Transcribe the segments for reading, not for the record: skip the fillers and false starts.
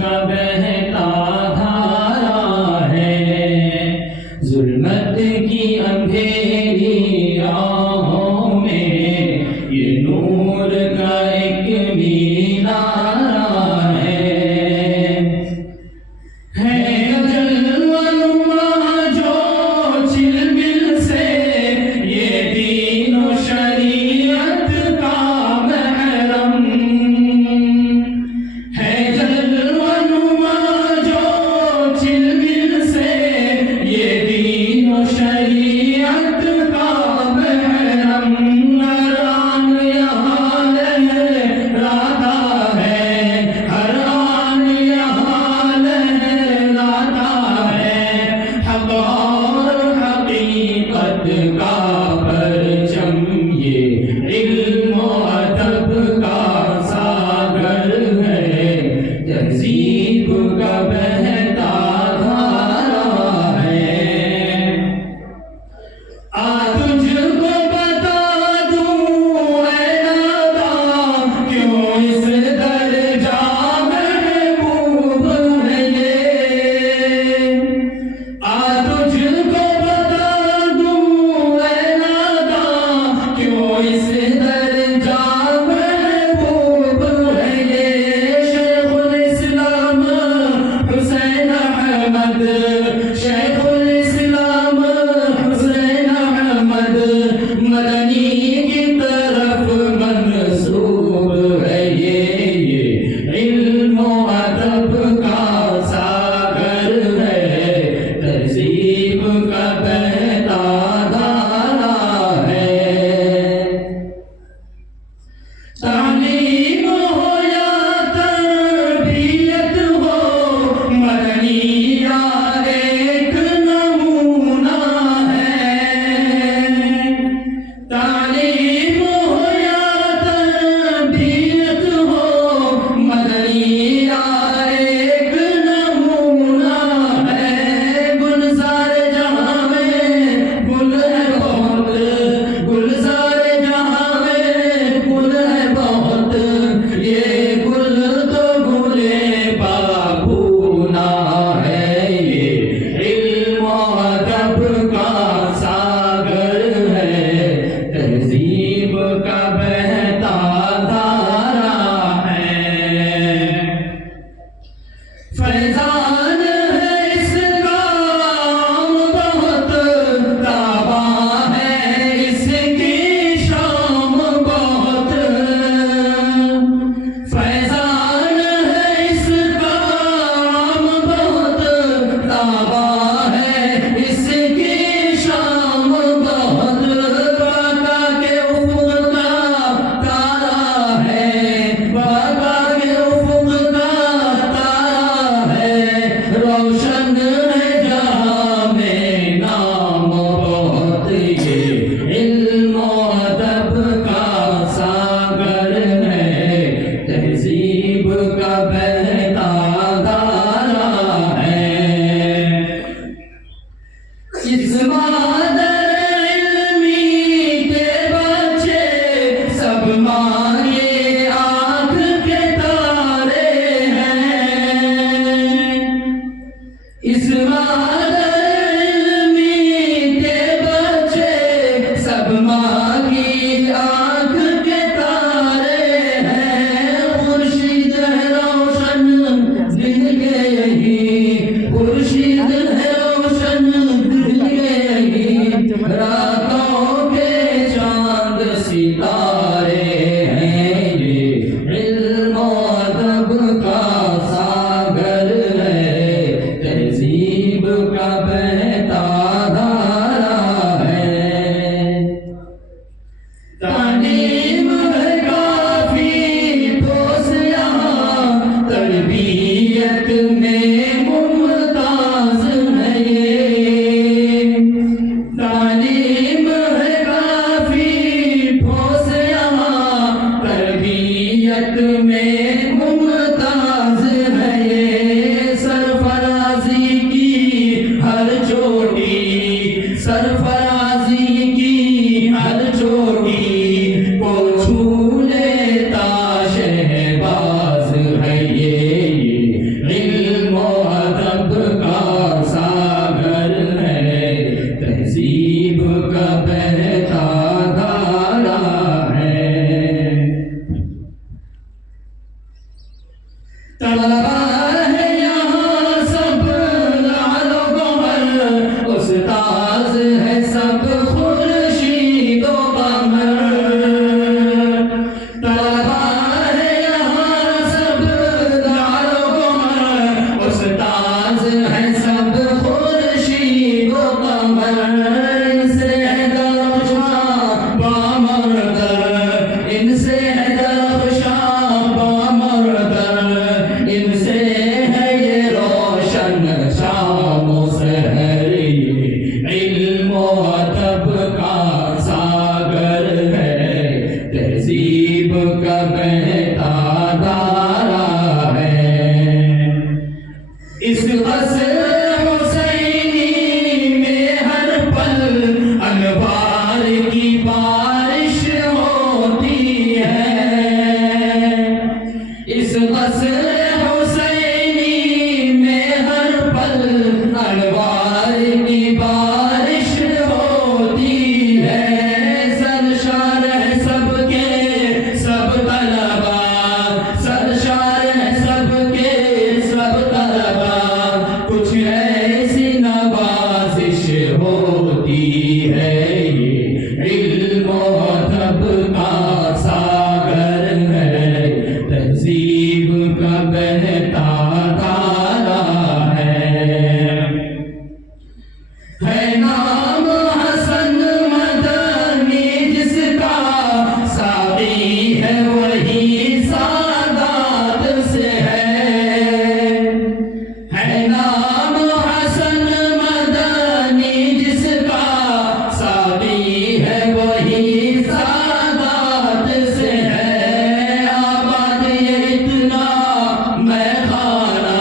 کا بہتا دھارا ہے، ظلمت کی اندھیری راہوں میں یہ نور کا ایک مینارہ ہے جلوہ جو چلبل سے یہ دین و شریعت کا محرم ہے، جلوہ کا بہتا دھارا ہے۔ اس قصر حسینی میں ہر پل انوار کی بارش ہوتی ہے۔ اس قصر حسینی میں ہر پل انوار کی بارش ہوتی ہے۔ سرشار ہے سب کے سب طلبا، سرشار ہے سب کے سب طلبا، کچھ ایسی نوازش ہوتی ہے۔ یہ علم و ادب کا ساگر ہے، تہذیب کا بہتا دھارا ہے نام حسن مدنی جس کا ساقی ہے وہی سادات سے ہے نام حسن مدنی جس کا ساقی ہے وہی سادات سے ہے۔ آباد یہ اتنا میں خانہ،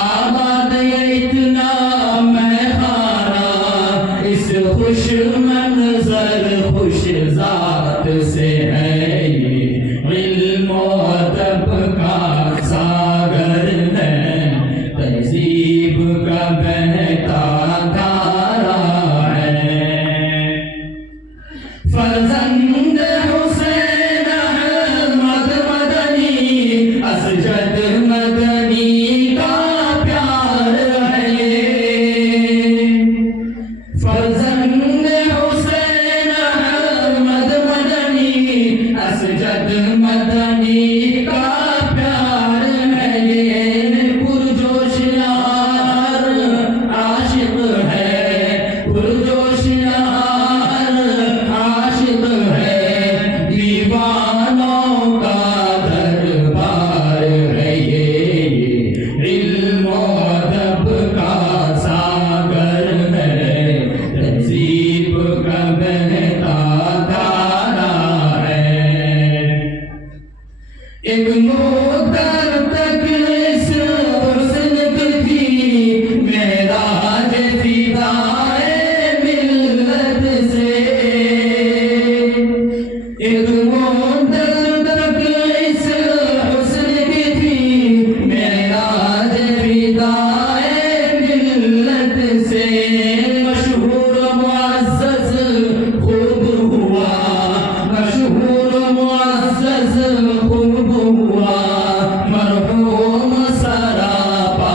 آباد یہ اتنا میں خانہ، اس خوش منظر خوش ذات سے ہے۔ یہ علم و ادب کا ساگر ہے، تہذیب کا بہتا دھارا ہے۔ فرزند حسین احمد مدنی، اسجد مدنی کا پیار ہے یہ۔ فرزند حسین احمد مدنی، اسجد مدنی کا پیار ہے یہ۔ پرجوش یار عاشق ہے، پرجوش یار عاشق ہے، دیوانوں کا دربار ہے یہ۔ علم و ادب کا ساگر ہے، تہذیب کا بہتا دھارا ہے۔ ایک مقدر تک اس حسن کی تھی معراج فدائے ملت سے۔ ایک مقدر تک اس حسن کی تھی معراج فدائے ملت سے۔ مشہور و معزز خوب ہوا، مشہور و معزز خوب ہوا، مرحوم سراپا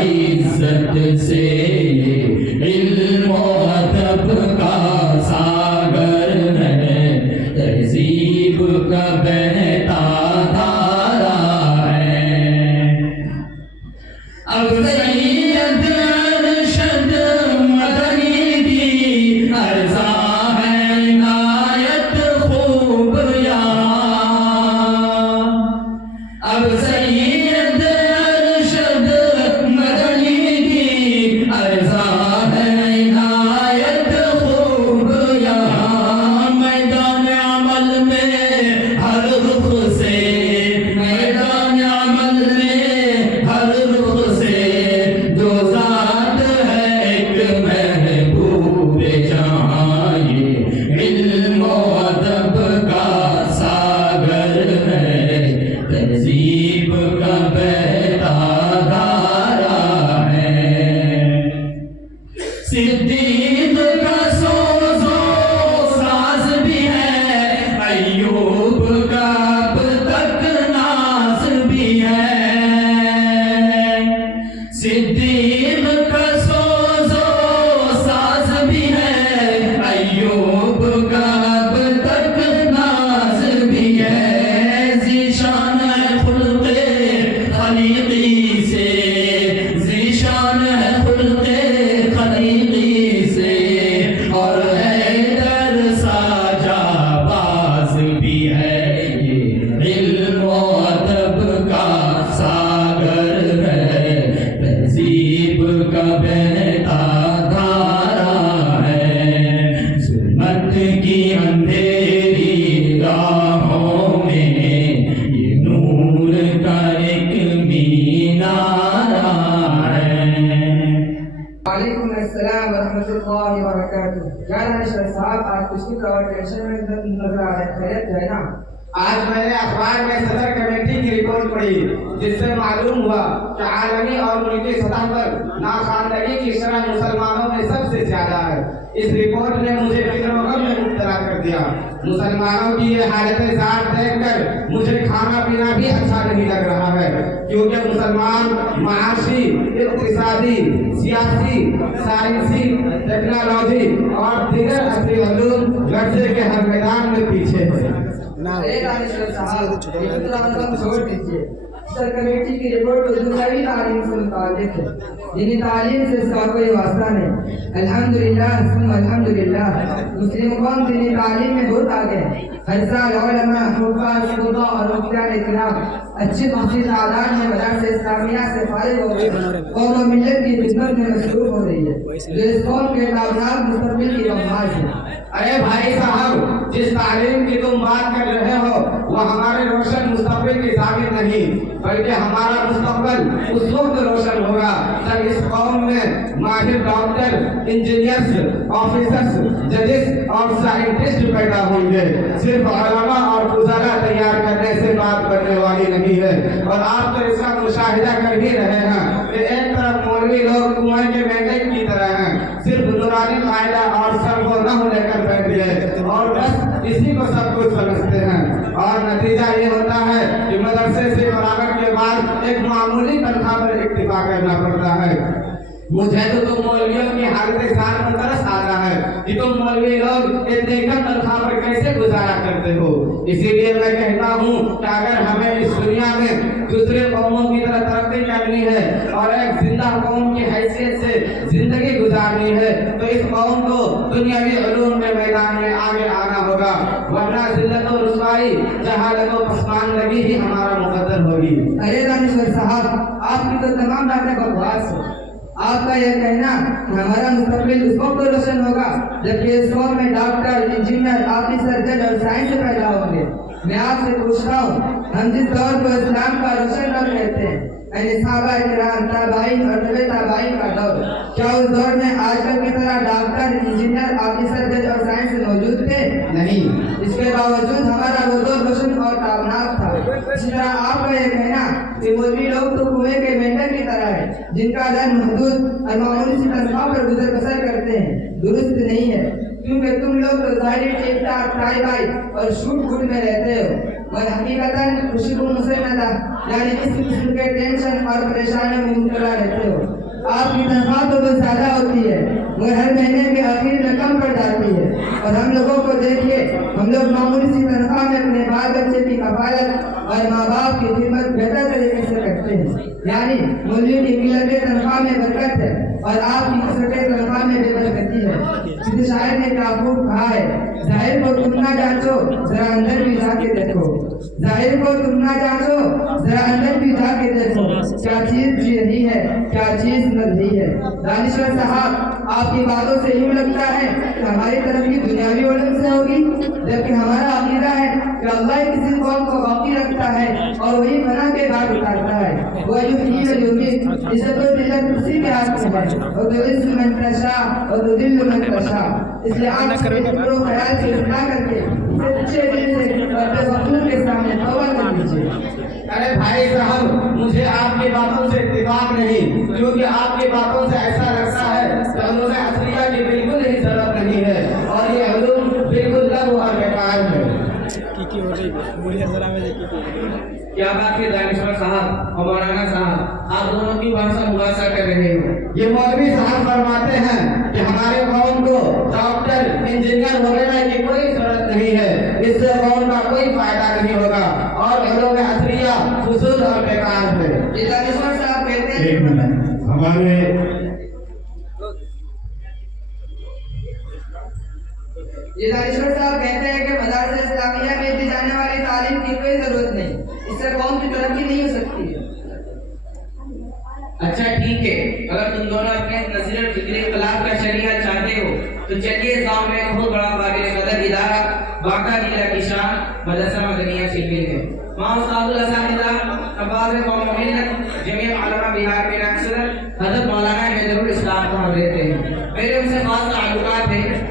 عزت سے۔ علم و ادب کا ساگر ہے، تہذیب کا بہتا دھارا ہے۔ اب سید ارشد مدنی کی عرضاں ہے عنایت خوب یہاں۔ اب سید ارشد مدنی کی عرضاں ہے عنایت خوب یہاں۔ میدان عمل میں ہر وبرکاتہ۔ کیا دانشور صاحب آج کچھ اور ٹینشن میں نظر آ رہے ہیں، خیریت ہے نا؟ آج میں نے اخبار میں صدر کمیٹی کی رپورٹ پڑھی جس سے معلوم ہوا کہ عالمی اور ملکی سطح پر ناخواندگی کی شرح مسلمانوں میں سب سے زیادہ ہے۔ اس رپورٹ نے مجھے فکر و غم میں مبتلا کر دیا۔ مسلمانوں کی یہ حالت ذات دیکھ کر مجھے کھانا پینا بھی اچھا نہیں لگ رہا ہے، کیونکہ مسلمان معاشی، اقتصادی، سیاسی، سائنسی، ٹیکنالوجی اور دیگر عصری علوم غزے کے ہر میدان میں پیچھے ہے۔ دانشور صاحب چھوڑ دیجیے، سر کمیٹی کی رپورٹ دنیاوی تعلیم سے متعلق ہے، دینی تعلیم سے اس کا کوئی واسطہ نہیں۔ الحمدللہ ثم الحمدللہ، مسلم قوم دینی تعلیم میں بہت آگے ہیں۔ ہر سال علماء، حفاظ، طلباء اور مفتیان اکرام اچھی خاصی تعداد میں مدارس اسلامیہ سے فارغ ہو گئے، قوم و ملت کی خدمت میں مصروف ہو رہی ہے، جو اس قوم کے کامیاب مستقبل کی بنیاد ہے۔ ارے بھائی صاحب، جس تعلیم کی تم بات کر رہے ہو وہ ہمارے روشن مستقبل کی ضامن نہیں، بلکہ ہمارا مستقبل اس وقت روشن ہوگا جب اس قوم میں ماہر ڈاکٹر، انجینئرز، آفیسرز، ججز اور سائنٹسٹ پیدا ہوں گے۔ صرف علماء اور فضلاء تیار کرنے سے بات بننے والی نہیں ہے، اور آپ تو اس کا مشاہدہ کر ہی رہے ہیں کہ ایک طرف مولوی لوگ کنویں کے مینڈیٹ کی طرح ہیں، صرف نورانی قاعدہ اور سر کو نہ لے کر بیٹھ گئے اور بس اسی کو سب کچھ سمجھتے ہیں، اور نتیجہ یہ ہوتا ہے کہ مدرسے سے فراغت کے بعد ایک معمولی تنخواہ پر اکتفا کرنا پڑتا ہے۔ مجھے تو تم مولویوں کی حالت حال پر ترس آتا ہے کہ تم مولوی لوگ اتنے کم تنخواہ پر کیسے گزارا کرتے ہو۔ اسی لیے میں کہتا ہوں کہ اگر ہمیں اس دنیا میں دوسرے قوموں کی طرح ترقی کرنی ہے اور ایک زندہ قوم کی حیثیت سے زندگی گزارنی ہے تو اس قوم کو دنیاوی علوم کے میدان میں آگے آنا ہوگا، ورنہ ذلت و رسوائی، جہالت و پسماندگی ہی ہمارا مقدر ہوگی۔ ارے دانشور صاحب، آپ کی تو تمام باتیں بکواس ہیں۔ آپ کا یہ کہنا کہ ہمارا مستقبل اس وقت روشن ہوگا جبکہ اس قوم میں ڈاکٹر، انجینئر، آفیسر، جج اور سائنس پیدا ہوں گے۔ میں آپ سے پوچھتا ہوں، ہم جس دور کو اسلام کا روشن دور کہتے ہیں، یعنی صحابہ کرام، تابعین اور تبع تابعین کا دور، کیا اس دور میں آج کل کی طرح ڈاکٹر، انجینئر، آفیسر، جج اور سائنس موجود تھے؟ نہیں۔ اس کے باوجود ہمارا وہ دور روشن اور تابناک تھا۔ اسی طرح آپ کا یہ کہنا کہ مولوی لوگ تو کنویں کے مینڈل کی طرح ہے جن کا عدد محدود اور معمولی سی تنخواہ پر گزر بسر کرتے ہیں، درست نہیں ہے، کیونکہ تم لوگ تو ظاہری ٹھیک ٹھاک ٹائی بائی اور شوٹ بوٹ میں رہتے ہو، اور حقیقتاً خوشی کو مسلمہ یعنی اس قسم کے ٹینشن اور پریشانیوں میں مبتلا رہتے ہو۔ آپ کی تنخواہ تو بہت زیادہ ہوتی ہے مگر ہر مہینے کے آخر میں کم پڑ جاتی ہے، اور ہم لوگوں کو دیکھیے، ہم لوگ معمولی سی تنخواہ میں اپنے بال بچے کی کفالت اور ماں باپ کی خدمت بہتر طریقے سے کرتے ہیں۔ یعنی مولوی کی ملت تنخواہ میں برکت ہے اور آپ کی قسمت تنخواہ میں بے برکتی ہے۔ کسی شاعر نے کیا خوب کہا ہے، ظاہر کو تم نہ جانچو ذرا اندر بھی جا کے دیکھو، ظاہر کو تم نہ جانچو ذرا اندر بھی جا کے دیکھو، کیا چیز جی رہی ہے، کیا چیز مر رہی ہے۔ دانشور صاحب، آپ کی باتوں سے یوں لگتا ہے کہ ہماری ترقی دنیاوی علوم سے ہوگی، جبکہ ہمارا عقیدہ ہے کہ اللہ کسی قوم کو باقی رکھتا ہے اور وہی فنا کے بعد اتارتا ہے۔ وہ یحیی و یمیت، عزت و ذلت اسی کے ہاتھ میں ہے، اور تعز من تشاء اور تذل من تشاء۔ اس لیے آپ اپنے فکر و خیال سے اصلاح کر کے اسے سچے دل سے رب غفور کے سامنے توبہ کر لیجیے۔ ارے بھائی صاحب، مجھے آپ کی باتوں سے اتفاق نہیں، کیونکہ آپ کی باتوں سے ایسا لگتا ہے کہ علوم عصریہ کی بالکل ہی ضرورت نہیں ہے اور یہ علوم بالکل لغو اور بیکار ہے۔ کیا بات ہے دانشور صاحب اور مولانا صاحب، آپ دونوں کی بھاشا مباحثہ کر رہے ہو؟ یہ مولوی صاحب فرماتے ہیں کہ ہمارے قوم کو ڈاکٹر، انجینئر وغیرہ کی کوئی ضرورت نہیں ہے، اس سے قوم کا کوئی فائدہ نہیں ہوگا اور علوم عصریہ فضول اور بیکار ہے۔ یہ دانشور صاحب کہتے ہیں یہ دانشور صاحب کہتے ہیں کہ مدارس اسلامیہ میں دی جانے والی تعلیم کی کوئی ضرورت نہیں، اس سے قوم کی ترقی نہیں ہو سکتی ہے۔ اچھا ٹھیک ہے، اگر تم دونوں اپنے نظریے فکری اختلاف کا شریعہ چاہتے ہو تو چلیے اس گاؤں میں بہت بڑا قابل قدر ادارہ باقا ضلع کی شان مدرسہ مدنیہ شکل ہے۔ وہاں استاد الاساتذہ، اباز قوم و ملت، جميع علماء بہار کے ناصر حضرت مولانا حیدر الاسلام کو ہم رہتے ہیں۔ میرے ان سے خاص تعلقات ہیں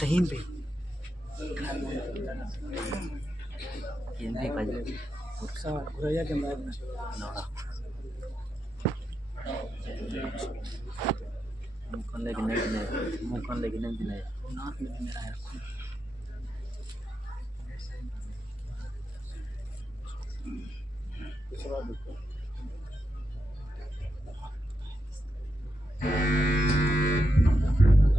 Tahin pe. Hindi pa dyan. Sa kuraya ke baad mein. Nora. Mukhan lagi nahi dinaya. Naat mein mera hai.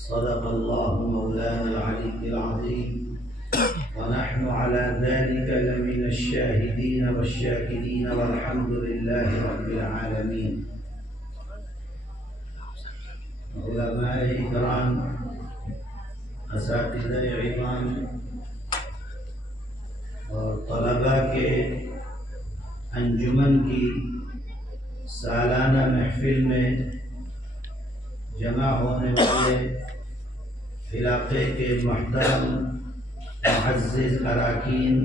صدق الله مولانا العلي العظيم ونحن على ذلك لمن الشاهدين والشاكرين والحمد لله رب العالمين۔ علماء کرام، اساتذہ علم اور طلباء کے انجمن کی سالانہ محفل میں جمع ہونے والے علاقے کے محترم معزز اراکین،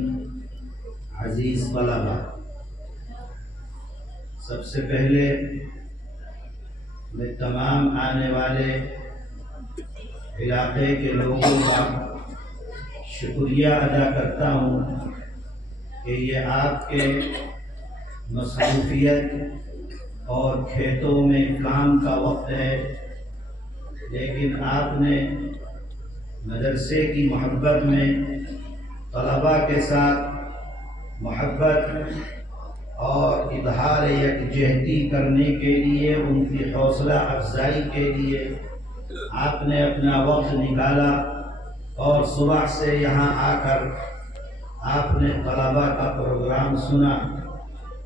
عزیز طلباء، سب سے پہلے میں تمام آنے والے علاقے کے لوگوں کا شکریہ ادا کرتا ہوں کہ یہ آپ کے مصروفیت اور کھیتوں میں کام کا وقت ہے، لیکن آپ نے مدرسے کی محبت میں طلباء کے ساتھ محبت اور اظہار یکجہتی کرنے کے لیے، ان کی حوصلہ افزائی کے لیے آپ نے اپنا وقت نکالا، اور صبح سے یہاں آ کر آپ نے طلباء کا پروگرام سنا۔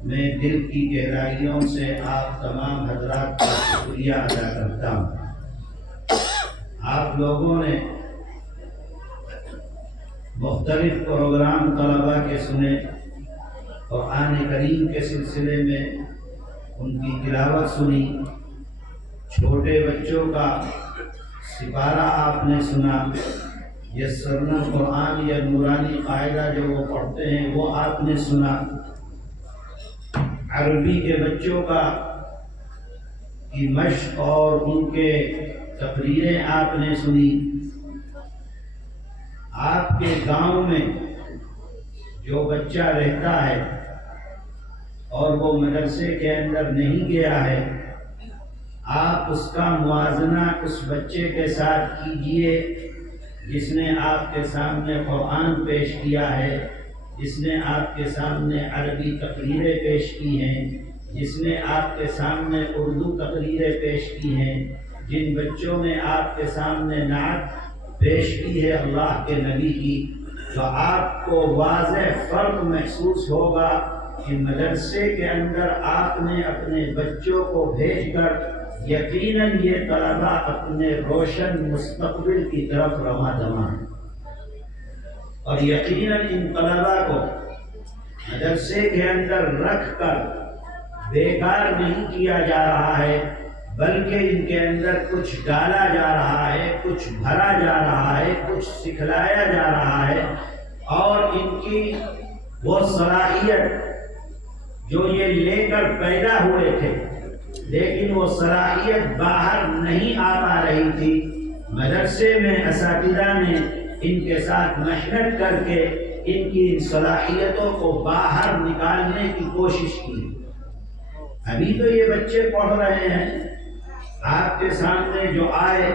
میں دل کی گہرائیوں سے آپ تمام حضرات کا شکریہ ادا کرتا ہوں۔ آپ لوگوں نے مختلف پروگرام طلباء کے سنے، قرآن کریم کے سلسلے میں ان کی تلاوت سنی، چھوٹے بچوں کا سپارہ آپ نے سنا، یسرنا القرآن یا نورانی قاعدہ جو وہ پڑھتے ہیں وہ آپ نے سنا، عربی کے بچوں کا کی مشق اور ان کے تقریریں آپ نے سنی. آپ کے گاؤں میں جو بچہ رہتا ہے اور وہ مدرسے کے اندر نہیں گیا ہے، آپ اس کا موازنہ اس بچے کے ساتھ کیجئے جس نے آپ کے سامنے قرآن پیش کیا ہے، جس نے آپ کے سامنے عربی تقریریں پیش کی ہیں، جس نے آپ کے سامنے اردو تقریریں پیش کی ہیں، جن بچوں نے آپ کے سامنے نعت پیش کی ہے اللہ کے نبی کی. تو آپ کو واضح فرق محسوس ہوگا کہ مدرسے کے اندر آپ نے اپنے بچوں کو بھیج کر یقیناً یہ طلبہ اپنے روشن مستقبل کی طرف رواں دواں ہیں، اور یقیناً ان طلبہ کو مدرسے کے اندر رکھ کر بیکار نہیں کیا جا رہا ہے، بلکہ ان کے اندر کچھ ڈالا جا رہا ہے، کچھ بھرا جا رہا ہے، کچھ سکھلایا جا رہا ہے، اور ان کی وہ صلاحیت جو یہ لے کر پیدا ہوئے تھے لیکن وہ صلاحیت باہر نہیں آ پا رہی تھی، مدرسے میں اساتذہ نے ان کے ساتھ محنت کر کے ان کی صلاحیتوں کو باہر نکالنے کی کوشش کی. ابھی تو یہ بچے پڑھ رہے ہیں، آپ کے سامنے جو آئے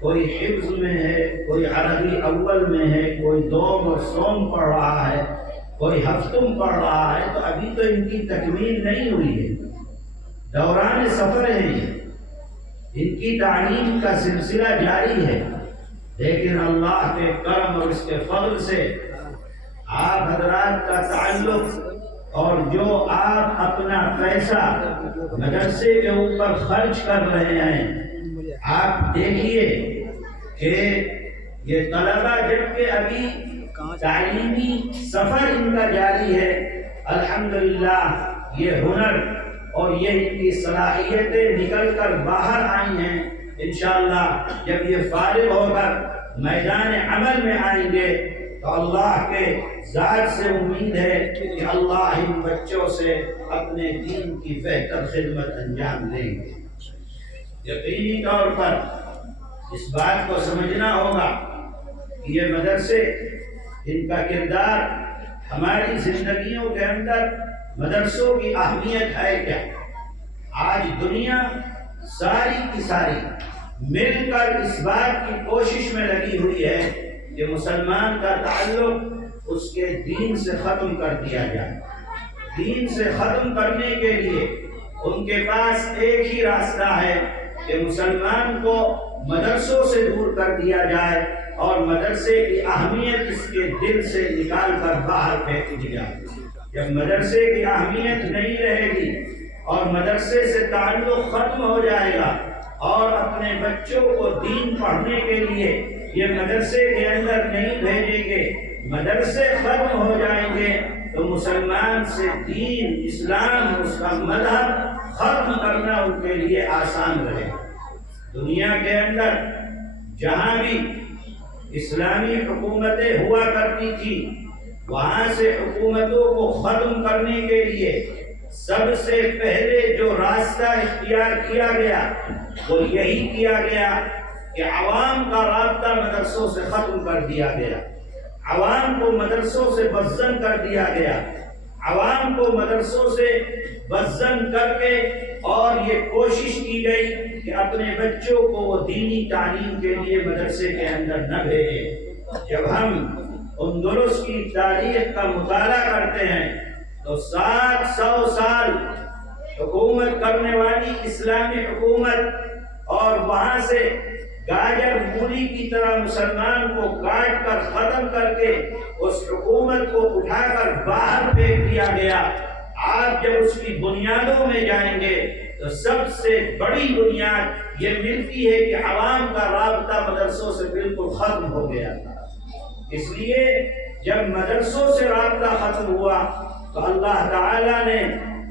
کوئی حفظ میں ہے، کوئی عربی اول میں ہے، کوئی دوم اور سوم پڑھ رہا ہے، کوئی ہفتم پڑھ رہا ہے، تو ابھی تو ان کی تکمیل نہیں ہوئی ہے، دوران سفر ہے، ان کی تعلیم کا سلسلہ جاری ہے. لیکن اللہ کے کرم اور اس کے فضل سے آپ حضرات کا تعلق اور جو آپ اپنا پیسہ مدرسے کے اوپر خرچ کر رہے ہیں، آپ دیکھیے کہ یہ طلبہ جبکہ ابھی تعلیمی سفر ان کا جاری ہے، الحمدللہ یہ ہنر اور یہ ان کی صلاحیتیں نکل کر باہر آئی ہیں. انشاءاللہ جب یہ فارغ ہو کر میدان عمل میں آئیں گے تو اللہ کے ذات سے امید ہے کہ اللہ ان بچوں سے اپنے دین کی بہتر خدمت انجام دیں گے. یقینی طور پر اس بات کو سمجھنا ہوگا کہ یہ مدرسے، ان کا کردار ہماری زندگیوں کے اندر مدرسوں کی اہمیت ہے کیا. آج دنیا ساری کی ساری مل کر اس بات کی کوشش میں لگی ہوئی ہے کہ مسلمان کا تعلق اس کے دین سے ختم کر دیا جائے. دین سے ختم کرنے کے لیے ان کے پاس ایک ہی راستہ ہے کہ مسلمان کو مدرسوں سے دور کر دیا جائے اور مدرسے کی اہمیت اس کے دل سے نکال کر باہر پھینک دی جائے. جب مدرسے کی اہمیت نہیں رہے گی اور مدرسے سے تعلق ختم ہو جائے گا اور اپنے بچوں کو دین پڑھنے کے لیے یہ مدرسے کے اندر نہیں بھیجیں گے، مدرسے ختم ہو جائیں گے تو مسلمان سے دین، اسلام، اس کا مذہب ختم کرنا ان کے لیے آسان رہے. دنیا کے اندر جہاں بھی اسلامی حکومتیں ہوا کرتی تھی وہاں سے حکومتوں کو ختم کرنے کے لیے سب سے پہلے جو راستہ اختیار کیا گیا وہ یہی کیا گیا کہ عوام کا رابطہ مدرسوں سے ختم کر دیا گیا، عوام کو مدرسوں سے بدزن کر دیا گیا، عوام کو مدرسوں سے بدزن کر کے اور یہ کوشش کی گئی کہ اپنے بچوں کو وہ دینی تعلیم کے لیے مدرسے کے اندر نہ بھیجیں. جب ہم اندلس کی تاریخ کا مطالعہ کرتے ہیں تو 700 سال حکومت کرنے والی اسلامی حکومت اور وہاں سے گاجر مولی کی طرح مسلمان کو کاٹ کر ختم کر کے اس حکومت کو اٹھا کر باہر پھینک دیا گیا. آپ جب اس کی بنیادوں میں جائیں گے تو سب سے بڑی بنیاد یہ ملتی ہے کہ عوام کا رابطہ مدرسوں سے بالکل ختم ہو گیا تھا. اس لیے جب مدرسوں سے رابطہ ختم ہوا تو اللہ تعالیٰ نے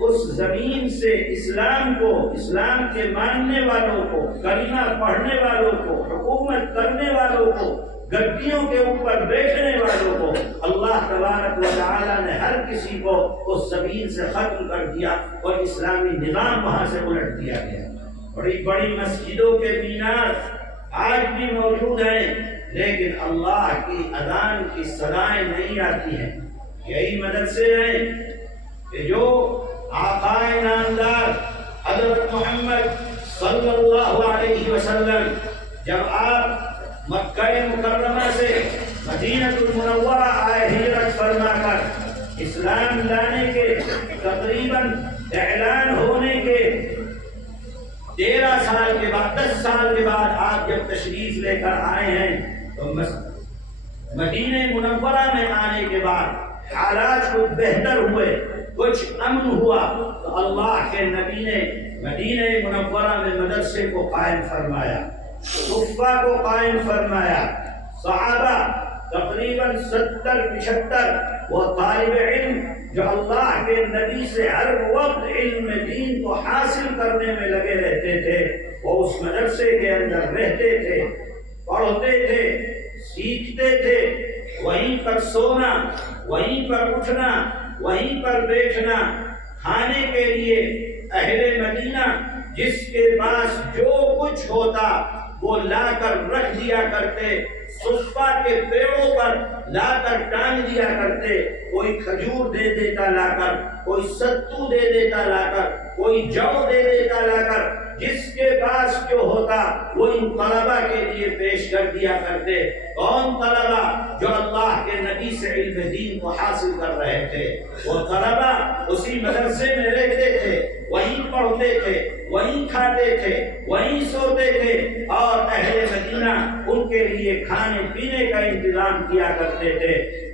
اس زمین سے اسلام کو، اسلام کے ماننے والوں کو، کلمہ پڑھنے والوں کو، حکومت کرنے والوں کو، گدیوں کے اوپر بیٹھنے والوں کو اللہ تبارک و تعالیٰ نے ہر کسی کو اس زمین سے ختم کر دیا اور اسلامی نظام وہاں سے الٹ دیا گیا. بڑی بڑی مسجدوں کے مینار آج بھی موجود ہیں، لیکن اللہ کی اذان کی صدائیں نہیں آتی ہیں۔ یہی مدرسے ہیں کہ جو آقائے نامدار حضرت محمد صلی اللہ علیہ وسلم جب آپ مکہ مکرمہ سے مدینہ المنورہ آئے ہجرت فرما کر، اسلام لانے کے تقریباً اعلان ہونے کے 13 سال کے بعد 10 سال کے بعد آپ جب تشریف لے کر آئے ہیں تو مدینہ منورہ میں آنے کے بعد حالات کچھ بہتر ہوئے، کچھ امن ہوا، تو اللہ کے نبی نے مدینہ منورہ میں مدرسے کو قائم فرمایا، صفہ کو قائم فرمایا۔ صحابہ تقریباً 70-75 وہ طالب علم جو اللہ کے نبی سے ہر وقت علم دین کو حاصل کرنے میں لگے رہتے تھے، وہ اس مدرسے کے اندر رہتے تھے، پڑھتے تھے، سیکھتے تھے، وہیں پر سونا، وہیں پر اٹھنا، وہیں پر بیٹھنا۔ کھانے کے لیے اہل مدینہ جس کے پاس جو کچھ ہوتا وہ لا کر رکھ دیا کرتے، صفہ کے پیڑوں پر لا کر ٹانگ دیا کرتے، کوئی کھجور دے دیتا لا کر، کوئی ستو دے دیتا لا کر، کوئی جو دے دیتا لا کر، جس کے پاس جو ہوتا وہ ان طلبہ کے لیے پیش کر دیا کرتے۔ کون طلبہ؟ جو اللہ کے نبی سے علم دین کو حاصل کر رہے تھے، وہ طلبہ اسی مدرسے میں رہتے تھے، وہیں پڑھتے تھے، وہیں کھاتے تھے، وہیں سوتے تھے، اور اہل مدینہ ان کے لیے کھانے پینے کا انتظام کیا کرتے تھے۔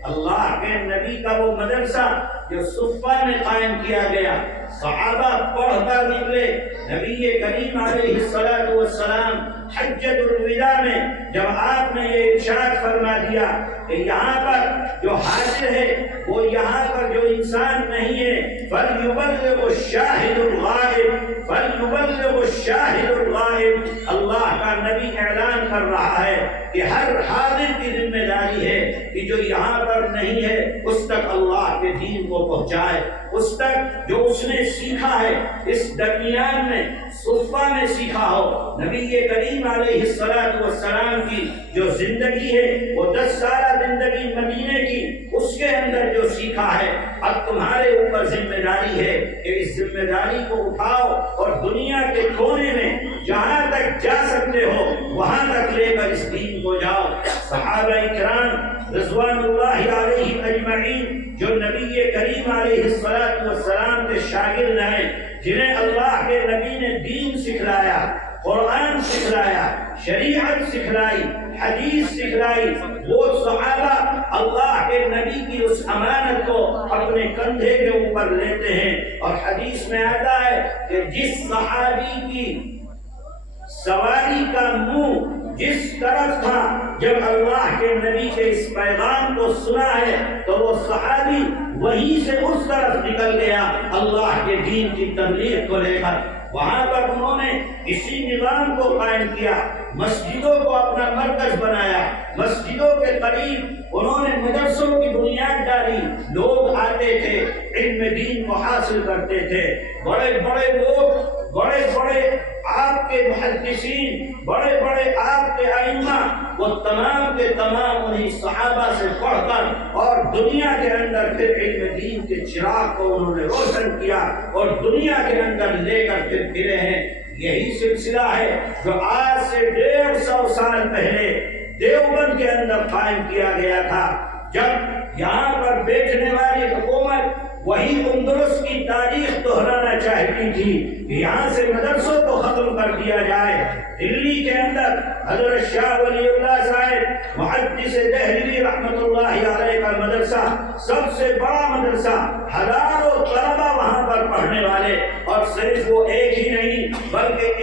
اللہ کے نبی کا وہ مدرسہ جو صفہ میں قائم کیا گیا، صحابہ پڑھ کر نکلے۔ نبی کریم علیہ الصلوۃ والسلام حجۃ الوداع میں جب آپ نے یہ ارشاد فرما دیا کہ یہاں پر جو حاضر ہے وہ یہاں پر جو انسان نہیں ہے، فَلْيُبَلِّغُ الشَّاهِدُ الْغَائِبُ فَلْيُبَلِّغُ الشَّاهِدُ الْغَائِبُ۔ اللہ کا نبی اعلان کر رہا ہے کہ ہر حاضر کی ذمہ داری ہے کہ جو یہاں پر نہیں ہے اس تک اللہ کے دین کو پہنچائے، اس تک جو اس نے سیکھا ہے اس درمیان میں صفہ میں سیکھا ہو۔ نبی کریم علیہ الصلوۃ والسلام کی جو زندگی ہے وہ 10 سالہ زندگی مدینے کی، اس کے اندر جو سیکھا ہے، اب تمہارے اوپر ذمہ داری ہے کہ اس ذمہ داری کو اٹھاؤ اور دنیا کے کونے میں جہاں تک جا سکتے ہو وہاں تک لے کر اس دین کو جاؤ۔ صحابہ کرام رضوان اللہ علیہ اجمعین جو نبی کریم علیہ الصلوۃ والسلام کے شاگرد ہیں، جنہیں اللہ کے نبی نے دین سکھلایا، قرآن سکھلایا، شریعت سکھلائی، حدیث سکھلائی، وہ صحابہ اللہ کے نبی کی اس امانت کو اپنے کندھے کے اوپر لیتے ہیں۔ اور حدیث میں آتا ہے کہ جس صحابی کی سواری کا منہ جس طرف تھا جب اللہ کے نبی کے اس پیغام کو سنا ہے تو وہ صحابی وہیں سے اس طرف نکل گیا اللہ کے دین کی تبلیغ کو لے کر۔ وہاں پر انہوں نے اسی نظام کو قائم کیا، مسجدوں کو اپنا مرکز بنایا، مسجدوں کے قریب انہوں نے مدرسوں کی بنیاد ڈالی، لوگ آتے تھے، علم دین کو حاصل کرتے تھے، بڑے بڑے لوگ، بڑے بڑے آپ کے محدثین، بڑے بڑے آپ کے ائمہ، وہ تمام کے تمام انہیں صحابہ سے پڑھ کر اور دنیا کے اندر پھر علم دین کے چراغ کو انہوں نے روشن کیا اور دنیا کے اندر لے کر پھر پھرے ہیں۔ یہی سلسلہ ہے جو آج سے 150 سال پہلے دیوبند کے اندر قائم کیا گیا تھا، جب یہاں پر بیٹھنے والی حکومت وہی اندلس کی تاریخ دہرانا چاہتی تھی کہ یہاں سے مدرسوں کو ختم کر دیا جائے۔ دلی کے اندر حضرت شاہ ولی اللہ صاحب محدث دہلوی رحمۃ اللہ علیہ کا مدرسہ سب سے بڑا مدرسہ، ہزاروں طلبہ وہاں پر پڑھنے والے، اور صرف وہ ایک ہی نہیں بلکہ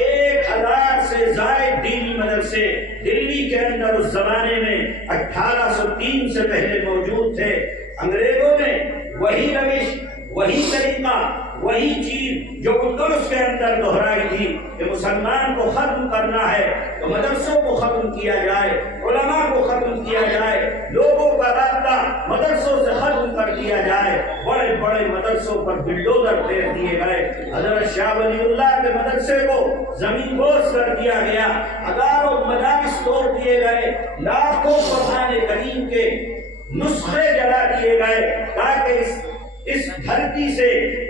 1000 سے زائد دینی مدرسے دلی کے اندر اس زمانے میں 1803 سے پہلے موجود تھے۔ انگریزوں نے وہی روش، وہی طریقہ، وہی چیز جو اندلس کے اندر دہرائی تھی کہ مسلمان کو ختم کرنا ہے تو مدرسوں کو ختم کیا جائے، علماء کو ختم کیا جائے، لوگوں کا رابطہ مدرسوں سے ختم کر دیا جائے۔ بڑے بڑے مدرسے مدرسوں پر بلڈوزر پھیر دیے گئے، حضرت شاہ ولی اللہ کے مدرسے کو زمین بوس کر دیا گیا، ہزاروں مدارس توڑ دیے گئے، لاکھوں قرآن کریم کے نسخے جلا دیے گئے تاکہ اس دھرتی سے،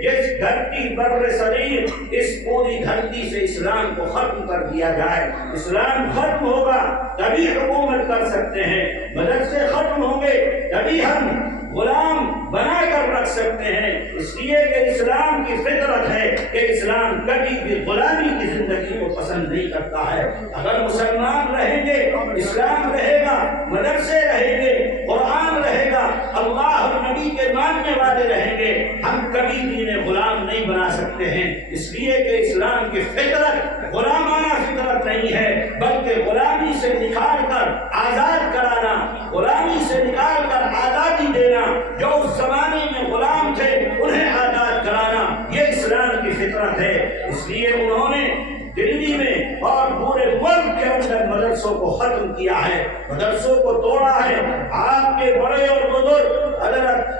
اس دھرتی بر صغیر، اس پوری دھرتی سے اسلام کو ختم کر دیا جائے۔ اسلام ختم ہوگا تبھی حکومت کر سکتے ہیں، مدرسے ختم ہوں گے تبھی ہم غلام بنا کر رکھ سکتے ہیں، اس لیے کہ اسلام کی فطرت ہے کہ اسلام کبھی بھی غلامی کی زندگی کو پسند نہیں کرتا ہے۔ اگر مسلمان رہیں گے، اسلام رہے گا، مدرسے رہیں گے، قرآن رہے گا، اللہ اور نبی کے ماننے والے رہیں گے، ہم کبھی دین غلام نہیں بنا سکتے ہیں، اس لیے کہ اسلام کی فطرت غلامانہ فطرت نہیں ہے، بلکہ غلامی سے نکال کر آزاد کرانا، غلامی سے نکال کر آزادی دینا، جو اس زمانے میں غلام تھے انہیں آزاد کرانا، یہ اسلام کی فطرت ہے۔ اس لیے انہوں نے دلی میں اور پورے ملک کے اندر مدرسوں کو ختم کیا ہے، مدرسوں کو توڑا ہے۔ آپ کے بڑے اور بزرگ حضرت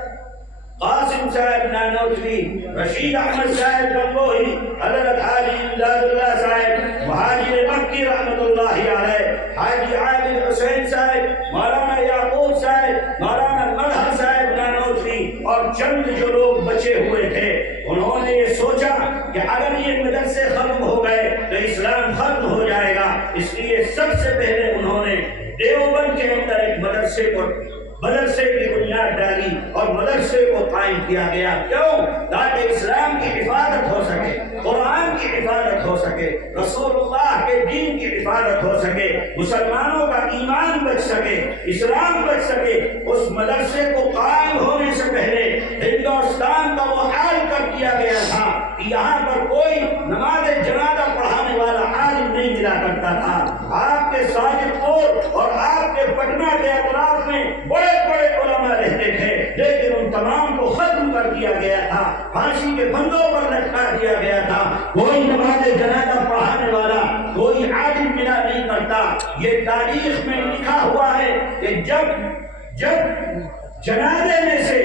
قاسم صاحب نانوتوی، رشید احمد صاحب گنگوہی، حضرت حاجی امداد اللہ صاحب، مہاجر مکی رحمت اللہ علیہ، حاجی عادل حسین صاحب، مولانا یعقوب صاحب، مولانا ملہر صاحب نانوتوی اور چند جو لوگ بچے ہوئے تھے، انہوں نے یہ سوچا کہ اگر یہ مدرسے ختم ہو گئے تو اسلام ختم ہو جائے گا، اس لیے سب سے پہلے انہوں نے دیوبند کے اندر ایک مدرسے کی بنیاد ڈالی اور مدرسے کو قائم کیا گیا۔ کیوں؟ تاکہ اسلام کی حفاظت ہو سکے، قرآن کی حفاظت ہو سکے، رسول اللہ کے دین کی حفاظت ہو سکے، مسلمانوں کا ایمان بچ سکے، اسلام بچ سکے۔ اس مدرسے کو قائم ہونے سے پہلے ہندوستان کا وہ حال کر دیا گیا تھا کہ یہاں پر کوئی نماز جنازہ پڑھانے والا عالم نہیں ملا کرتا تھا۔ آپ کے ساجد پور اور آپ کے پٹنہ کے اطراف میں بڑے بڑے علماء رہتے تھے، لیکن ان تمام کو ختم کر دیا گیا تھا، پھانسی کے پھندوں پر لٹکا دیا گیا تھا۔ کوئی نماز جنازہ پڑھانے والا کوئی عالم ملا نہیں کرتا۔ یہ تاریخ میں لکھا ہوا ہے کہ جب جنازے میں سے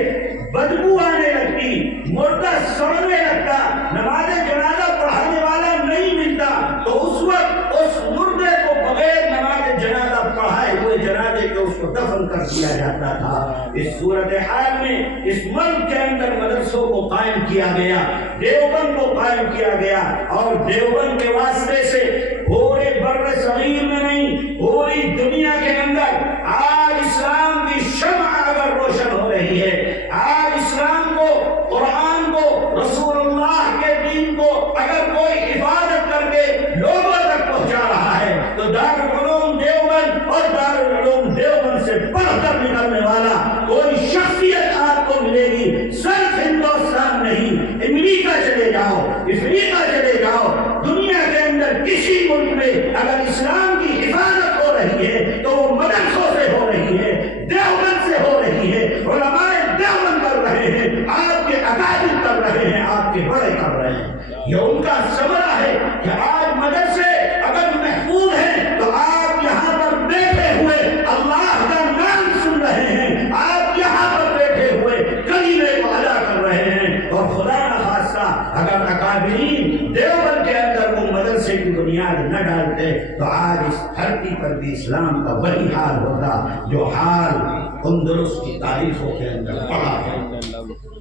بدبو آنے لگتی، مردہ سڑنے لگتا، نماز جنازہ پڑھانے والا نہیں ملتا، تو اس وقت اس مردے کو بغیر نماز جنازہ پڑھائے ہوئے جنازے کے اس کو دفن کر دیا جاتا تھا۔ اس صورتحال میں اس ملک کے اندر مدرسوں کو قائم کیا گیا، دیوبند کو قائم کیا گیا، اور دیوبند کے واسطے سے پورے بر صغیر میں نہیں، پوری دنیا کے اندر آج اسلام کی شمع اگر روشن ہو رہی ہے، آج اسلام کو، قرآن کو، رسول اللہ کے دین کو اگر کوئی حفاظت کر کے لوگوں تک پہنچا رہا ہے تو دارالعلوم دیوبند اور دارالعلوم دیوبند سے بڑھ کر نکلنے والا کوئی شخصیت آپ کو ملے گی۔ صرف ہندوستان نہیں، امریکہ چلے جاؤ، افریقہ چلے جاؤ، دنیا کے اندر کسی ملک میں اگر اسلام کی حفاظت ہو رہی ہے تو وہ مدرسوں سے ہو رہی ہے، دیوبند سے ہو رہی ہے، علماء دیوبند کر رہے ہیں، آپ کے اکابر کر رہے ہیں، آپ کے بڑے کر رہے ہیں۔ یہ ان کا ثمرہ ہے کہ آج مدرسے اگر محفوظ ہیں تو آپ یہاں پر بیٹھے ہوئے اللہ کا نام سن رہے ہیں، آپ یہاں پر بیٹھے ہوئے کلمے کو ادا کر رہے ہیں، اور خدا نخواستہ اگر اکابرین دیوبند کے اندر وہ مدرسے کی بنیاد نہ ڈالتے تو آج اس دھرتی پر بھی اسلام کا وہی حال ہوتا جو حال اندلس کی تاریخوں کے اندر پڑا ہے۔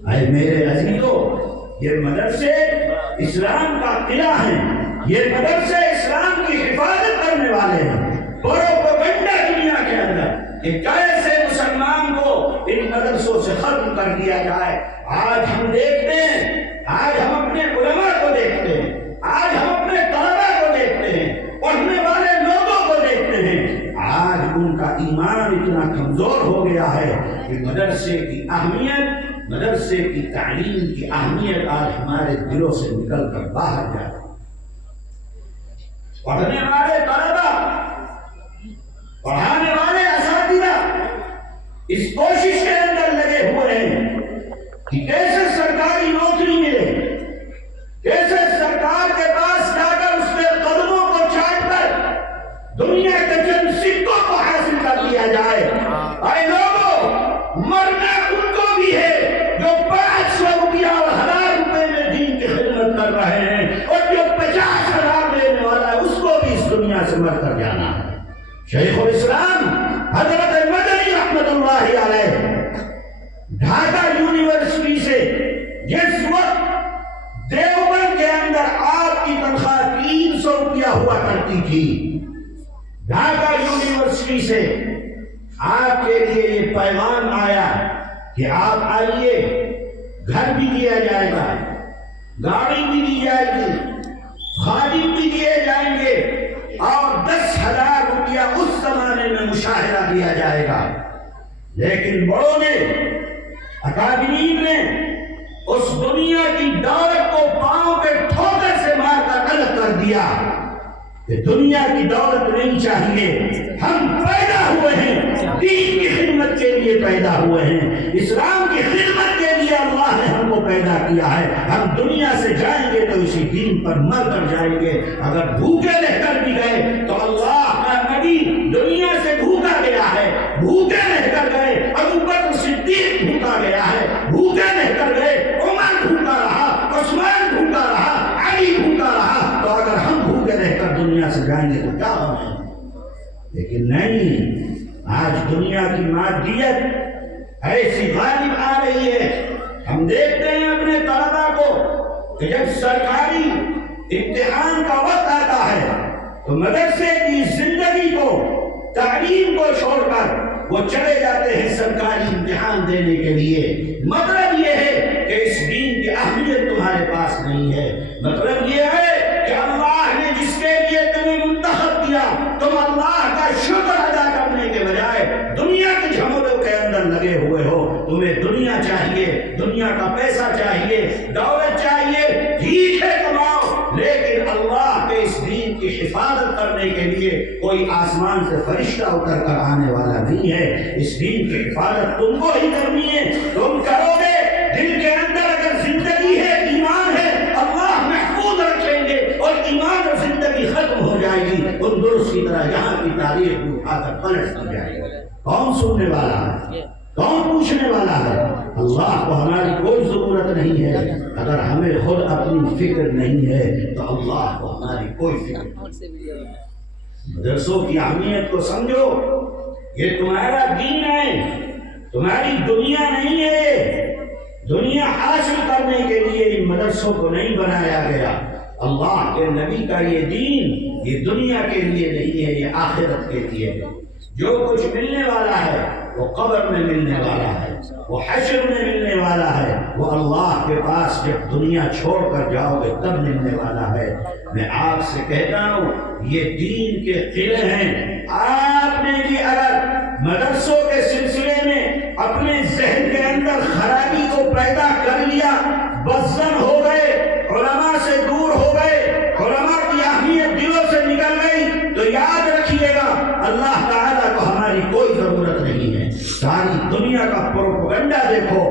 اے میرے عزیزو، یہ مدرسے اسلام کا قلعہ ہیں، یہ مدرسے اسلام کی حفاظت کرنے والے ہیں۔ پروپیگنڈا دنیا کے اندر کہ کیسے مسلمان کو ان مدرسوں سے ختم کر دیا جائے، آج ہم دیکھتے ہیں، آج ہم اپنے علماء کو دیکھتے ہیں، آج ہم اپنے طلباء کو دیکھتے ہیں، پڑھنے والے لوگوں کو دیکھتے ہیں، آج ان کا ایمان اتنا کمزور ہو گیا ہے کہ مدرسے کی اہمیت، مدرسے کی تعلیم کی اہمیت آج ہمارے دلوں سے نکل کر باہر جاتی ہے۔ پڑھنے والے طلباء، پڑھانے والے اساتذہ اس کوشش کے اندر لگے ہوئے ہیں کہ کیسے سرکاری نوکری ملے، کیسے سرکار کے پاس جا کر اس کے قدموں کو چاٹ کر دنیا کے چند سکوں کو حاصل کر لیا جائے۔ اے لوگوں، مرنا ان کو بھی ہے جو 500 روپیہ اور کر رہے ہیں، اور جو 50,000 لینے والا ہے اس کو بھی اس دنیا سے مر کر جانا ہے۔ شیخ الاسلام حضرت مدنی رحمت اللہ علیہ ڈھاکہ یونیورسٹی سے جس وقت دیوبند کے اندر آپ کی تنخواہ 300 روپیہ ہوا کرتی تھی، ڈھاکہ یونیورسٹی سے آپ کے لیے یہ پیغام آیا کہ آپ آئیے، گھر بھی دیا جائے گا، گاڑی بھی دی جائے گی، خادم بھی دیے جائیں گے، اور 10,000 روپیہ اس زمانے میں مشاہرہ دیا جائے گا۔ لیکن بڑوں نے، اکابرین نے اس دنیا کی دولت کو پاؤں کے ٹھوکر سے مار کر الگ کر دیا کہ دنیا کی دولت نہیں چاہیے، ہم پیدا ہوئے ہیں دین کی خدمت کے لیے، پیدا ہوئے ہیں اسلام کی خدمت کے لیے، اللہ نے ہم کو پیدا کیا ہے، ہم دنیا سے جائیں گے تو اسی دین پر مر کر جائیں گے۔ اگر بھوکے رہ کر بھی گئے تو اللہ کا نبی دنیا سے بھوکا گیا ہے، بھوکے رہ کر گئے، ابو بکر صدیق بھوکا گیا ہے، بھوکے رہ کر گئے، عمر بھوکا رہا، عثمان بھوکا رہا، علی بھوکا رہا، تو اگر ہم بھوکے رہ کر دنیا سے جائیں گے تو کیا ہوگا؟ لیکن نہیں، آج دنیا کی مادیت ایسی غالب آ رہی ہے۔ ہم دیکھتے ہیں اپنے طلباء کو کہ جب سرکاری امتحان کا وقت آتا ہے تو مدرسے کی زندگی کو، تعلیم کو چھوڑ کر وہ چلے جاتے ہیں سرکاری امتحان دینے کے لیے۔ مطلب یہ ہے کہ اس دین کی اہمیت تمہارے پاس نہیں ہے، مطلب یہ ہے کہ اللہ نے جس کے لیے تمہیں منتخب کیا، تم اللہ کا شکر ادا کرنے کے بجائے دنیا کے جھمیلوں کے اندر لگے ہوئے ہو۔ تمہیں دنیا چاہیے، دنیا کا پیسہ چاہیے، دولت چاہیے، ٹھیک ہے کماؤ، لیکن اللہ کے اس دین کی حفاظت کرنے کے لیے کوئی آسمان سے فرشتہ اتر کر آنے والا نہیں ہے۔ اس دین کی حفاظت تم کو ہی کرنی ہے، تم کرو گے۔ دل کے اندر اگر زندگی ہے، ایمان ہے، اللہ محفوظ رکھیں گے، اور ایمان اور زندگی ختم ہو جائے گی، اندلس کی طرح یہاں کی تاریخ اٹھا کر پلٹ کر جائے گا۔ کون سننے والا ہے؟ کون پوچھنے والا ہے؟ اللہ کو ہماری کوئی ضرورت نہیں ہے۔ اگر ہمیں خود اپنی فکر نہیں ہے تو اللہ کو ہماری کوئی فکر نہیں۔ مدرسوں کی اہمیت کو سمجھو، یہ تمہارا دین ہے، تمہاری دنیا نہیں ہے۔ دنیا حاصل کرنے کے لیے ان مدرسوں کو نہیں بنایا گیا۔ اللہ کے نبی کا یہ دین یہ دنیا کے لیے نہیں ہے، یہ آخرت کے لیے ہے۔ جو کچھ ملنے والا ہے وہ قبر میں ملنے والا ہے، وہ حشر میں ملنے والا ہے، وہ اللہ کے پاس جب دنیا چھوڑ کر جاؤ گے تب ملنے والا ہے۔ میں آپ سے کہتا ہوں یہ دین کے قلعے ہیں۔ آپ نے بھی اگر مدرسوں کے سلسلے میں اپنے ذہن کے اندر خرابی کو پیدا کر لیا، بدظن ہو گئے، علماء سے دور ہو گئے، علماء کی اہمیت دلوں سے نکل گئی، تو یاد رکھیے گا اللہ تعالیٰ کو ہماری کوئی ضرورت نہیں ہے۔ ساری دنیا کا پروپیگنڈا دیکھو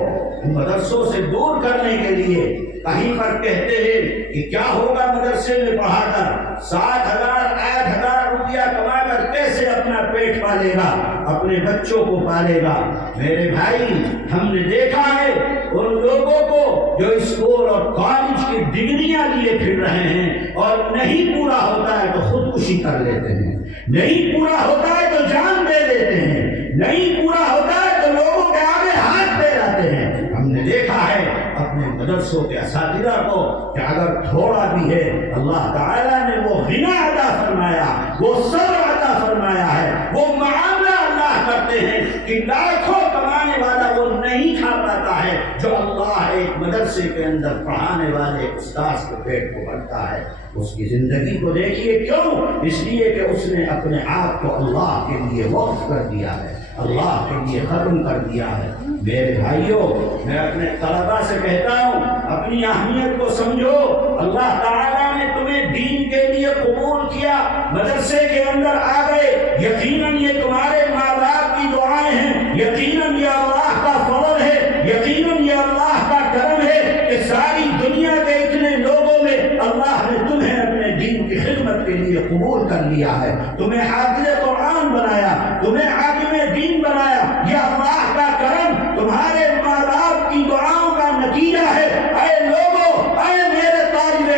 مدرسوں سے دور کرنے کے لیے۔ کہیں پر کہتے ہیں کہ کیا ہوگا مدرسے میں پڑھا کر، 7,000 8,000 روپیہ کما کر کیسے اپنا پیٹ پالے گا، اپنے بچوں کو پالے گا۔ میرے بھائی، ہم نے دیکھا ہے ان لوگوں کو جو اسکول اور کالج کی ڈگریاں لیے پھر رہے ہیں، اور نہیں پورا ہوتا ہے تو خودکشی کر لیتے ہیں، نہیں پورا ہوتا ہے تو جان دے دیتے ہیں، نہیں پورا ہوتا ہے تو لوگوں کے آگے ہاتھ پہ جاتے ہیں۔ ہم نے دیکھا ہے اپنے مدرسوں کے اساتذہ کو کہ اگر تھوڑا بھی ہے اللہ تعالیٰ نے وہ غنا عطا فرمایا، وہ صبر عطا فرمایا ہے، وہ معاملہ اللہ کرتے ہیں کہ لاکھوں کمانے والا وہ نہیں کھا پاتا ہے جو اللہ ایک مدرسے کے اندر پڑھانے والے استاذ کے پیٹ کو بھرتا ہے۔ اس کی زندگی کو دیکھیے، کیوں؟ اس لیے کہ اس نے اپنے آپ کو اللہ کے لیے وقف کر دیا ہے، اللہ کے لیے ختم کر دیا ہے۔ میرے بھائیوں، میں اپنے طلباء سے کہتا ہوں اپنی اہمیت کو سمجھو۔ اللہ تعالیٰ نے تمہیں دین کے لیے قبول کیا، مدرسے کے اندر آ گئے، یقیناً یہ تمہارے ماں باپ کی دعائیں ہیں، یقیناً یہ اللہ کا فضل ہے، یقیناً یہ اللہ کا کرم ہے کہ ساری دنیا کے اتنے لوگوں میں اللہ نے تمہیں اپنے دین کی خدمت کے لیے قبول کر لیا ہے، تمہیں حافظ قرآن بنایا، تمہیں عالم دین بنایا۔ یہ اللہ کا کرم تمہارے ماں باپ کی دعاؤں کا نتیجہ ہے۔ اے لوگوں، اے میرے طالب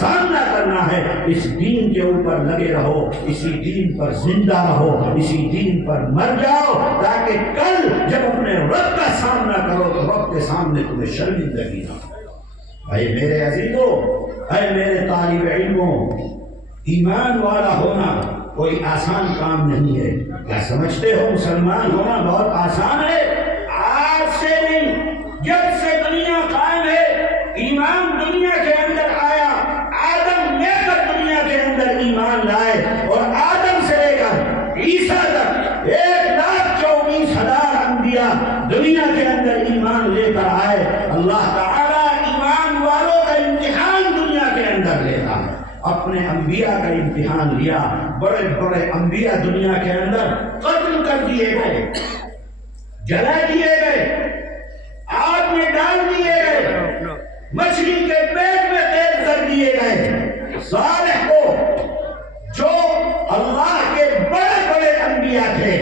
سامنا کرنا ہے، اس دین کے اوپر لگے رہو، اسی دین پر زندہ رہو، اسی دین پر مر جاؤ، تاکہ کل جب اپنے رب کا سامنا کرو تو رب کے سامنے تمہیں شرمندگی نہ ہو۔ اے میرے عزیزو، اے میرے طالب علموں، ایمان والا ہونا کوئی آسان کام نہیں ہے۔ کیا سمجھتے ہو مسلمان ہونا بہت آسان ہے؟ آج سے نہیں، جب سے دنیا قائم ہے، ایمان دنیا کے اندر آیا، آدم لے کر دنیا کے اندر ایمان لائے، اور آدم سے لے کر عیسیٰ تک 1,24,000 انبیاء دنیا کے اندر ایمان لے کر آئے۔ اللہ تعالیٰ ایمان والوں کا امتحان دنیا کے اندر لیتا ہے، اپنے انبیاء کا امتحان لیا۔ بڑے بڑے انبیاء دنیا کے اندر قتل کر دیے گئے، جلا دیے گئے، آگ میں ڈال دیے گئے، مچھلی کے پیٹ میں قید کر دیے گئے۔ صالح کو، جو اللہ کے بڑے بڑے انبیاء تھے،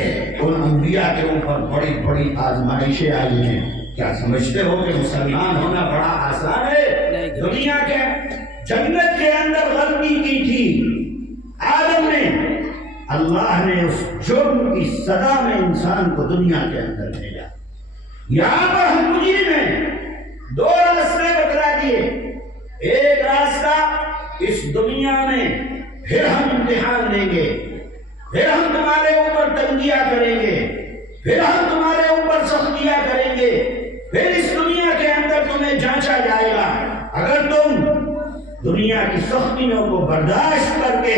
ان انبیاء کے اوپر بڑی بڑی آزمائشیں آئی ہیں۔ کیا سمجھتے ہو کہ مسلمان ہونا بڑا آسان ہے؟ دنیا کے جنت کے اندر غلطی کی تھی آدم نے، اللہ نے اس جرم کی سزا میں انسان کو دنیا کے اندر بھیجا۔ یہاں پر ہم مجرم ہیں، دو راستے بتلا دیے۔ ایک راستہ اس دنیا میں پھر ہم امتحان لیں گے، پھر ہم تمہارے اوپر تنگیاں کریں گے، پھر ہم تمہارے اوپر سختیاں کریں گے، پھر اس دنیا کے اندر تمہیں جانچا جائے گا۔ اگر تم دنیا کی سختیوں کو برداشت کر کے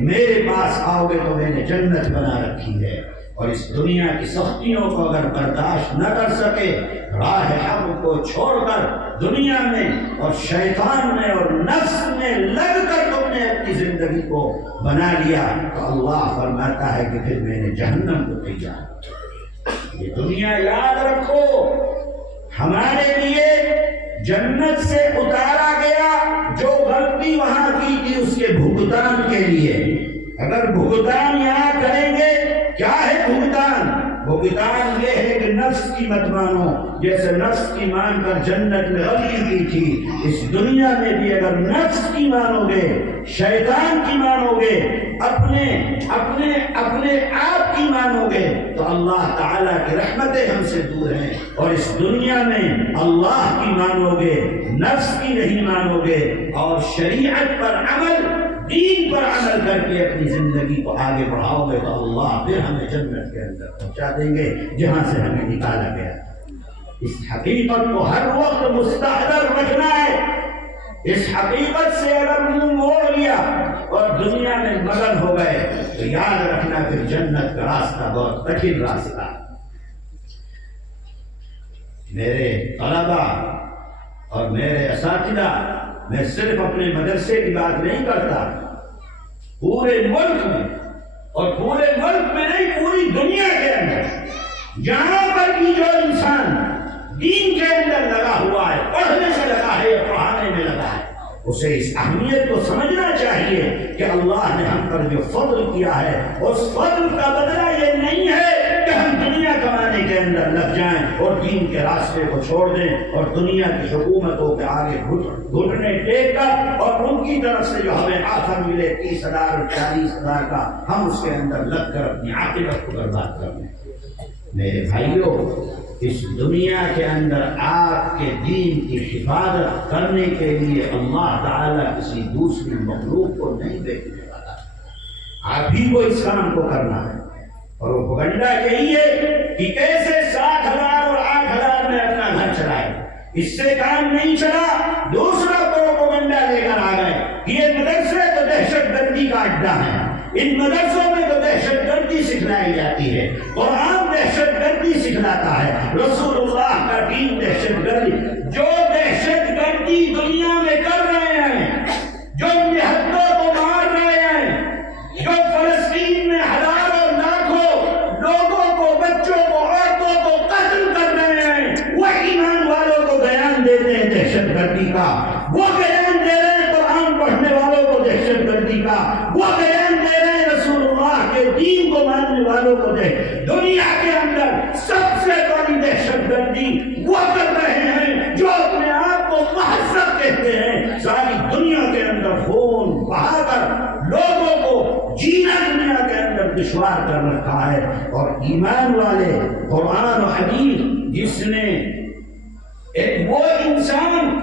میرے پاس آؤ گے تو میں نے جنت بنا رکھی ہے، اور اس دنیا کی سختیوں کو اگر برداشت نہ کر سکے، راہ حق کو چھوڑ کر دنیا میں اور شیطان میں اور نفس میں لگ کر تم نے اپنی زندگی کو بنا لیا، تو اللہ فرماتا ہے کہ پھر میں نے جہنم کو تیار۔ یہ دنیا یاد رکھو، ہمارے لیے جنت سے اتارا گیا، جو غلطی وہاں کی تھی اس کے بھگتان کے لیے۔ اگر بھگتان یہاں کریں گے، کیا ہے بھگتان؟ بھگتان یہ ہے کہ نفس کی مت مانو، جیسے نفس کی مان کر جنت میں غلطی کی تھی، اس دنیا میں بھی اگر نفس کی مانو گے، شیطان کی مانو گے، اپنے آپ کی مانو گے، تو اللہ تعالیٰ کی رحمتیں ہم سے دور ہیں، اور اس دنیا میں اللہ کی مانو گے، نفس کی نہیں مانو گے، اور شریعت پر عمل، دین پر عمل کر کے اپنی زندگی کو آگے بڑھاؤ گے، تو اللہ پھر ہمیں جنت کے اندر پہنچا دیں گے جہاں سے ہمیں نکالا گیا۔ اس حقیقت کو ہر وقت مستحضر رکھنا ہے۔ اس حقیقت سے اگر منہ موڑ لیا اور دنیا میں مگن ہو گئے تو یاد رکھنا پھر جنت کا راستہ بہت کٹھن راستہ۔ میرے طلبا اور میرے اساتذہ، میں صرف اپنے مدرسے کی بات نہیں کرتا، پورے ملک میں، اور پورے ملک میں نہیں، پوری دنیا کے اندر جہاں پر بھی جو انسان دین کے اندر لگا ہوا ہے، پڑھنے سے لگا ہے یا پڑھانے میں لگا ہے، اسے اس اہمیت کو سمجھنا چاہیے کہ اللہ نے ہم پر جو فضل کیا ہے، اس فضل کا بدلہ یہ نہیں ہے کہ ہم دنیا کمانے کے اندر لگ جائیں اور دین کے راستے کو چھوڑ دیں اور دنیا کی حکومتوں کے آگے گھٹنے ٹیک کر، اور ان کی طرف سے جو ہمیں آفر ملے 30,000 اور 40,000 کا، ہم اس کے اندر لگ کر اپنی عاقبت کو برباد کر دیں۔ میرے بھائیوں، اس دنیا کے اندر آپ کے دین کی حفاظت کرنے کے لیے اللہ تعالیٰ کسی دوسری مخلوق کو نہیں بھیجنے والا، آپ ہی کو اس کام کو کرنا ہے۔ اور وہ پروپیگنڈا یہی ہے کہ کیسے 60,000 اور 8,000 میں اپنا گھر چلائے، اس سے کام نہیں چلا، دوسرا پروپیگنڈا لے کر آ گئے کہ یہ مدرسے تو دہشت گردی کا اڈا ہے، ان مدرسوں میں تو دہشت گردی سکھلائی جاتی ہے، قرآن دہشت گردی سکھلاتا ہے، رسول اللہ کا دین دہشت گردی۔ جو دہشت گردی دنیا میں کر رہے ہیں، جو نہتوں کو مار رہے ہیں، جو فلسطین میں ہزاروں لاکھوں لوگوں کو، بچوں کو، عورتوں کو قتل کر رہے ہیں، وہ ایمان والوں کو بیان دیتے ہیں دہشت گردی کا، وہ بیان دے رہے ہیں قرآن پڑھنے والوں کو دہشت گردی کا، وہ بیان دے رہے ہیں رسول اللہ کے دین کو ماننے والوں کو دے۔ دنیا کے اندر سب سے بڑی دہشت گردی وہ کر رہے ہیں جو اپنے آپ کو مہذب کہتے ہیں، ساری دنیا کے اندر دشوار کر رکھا ہے. اور ایمان والے قرآن و حدیث جس نے ایک وہ انسان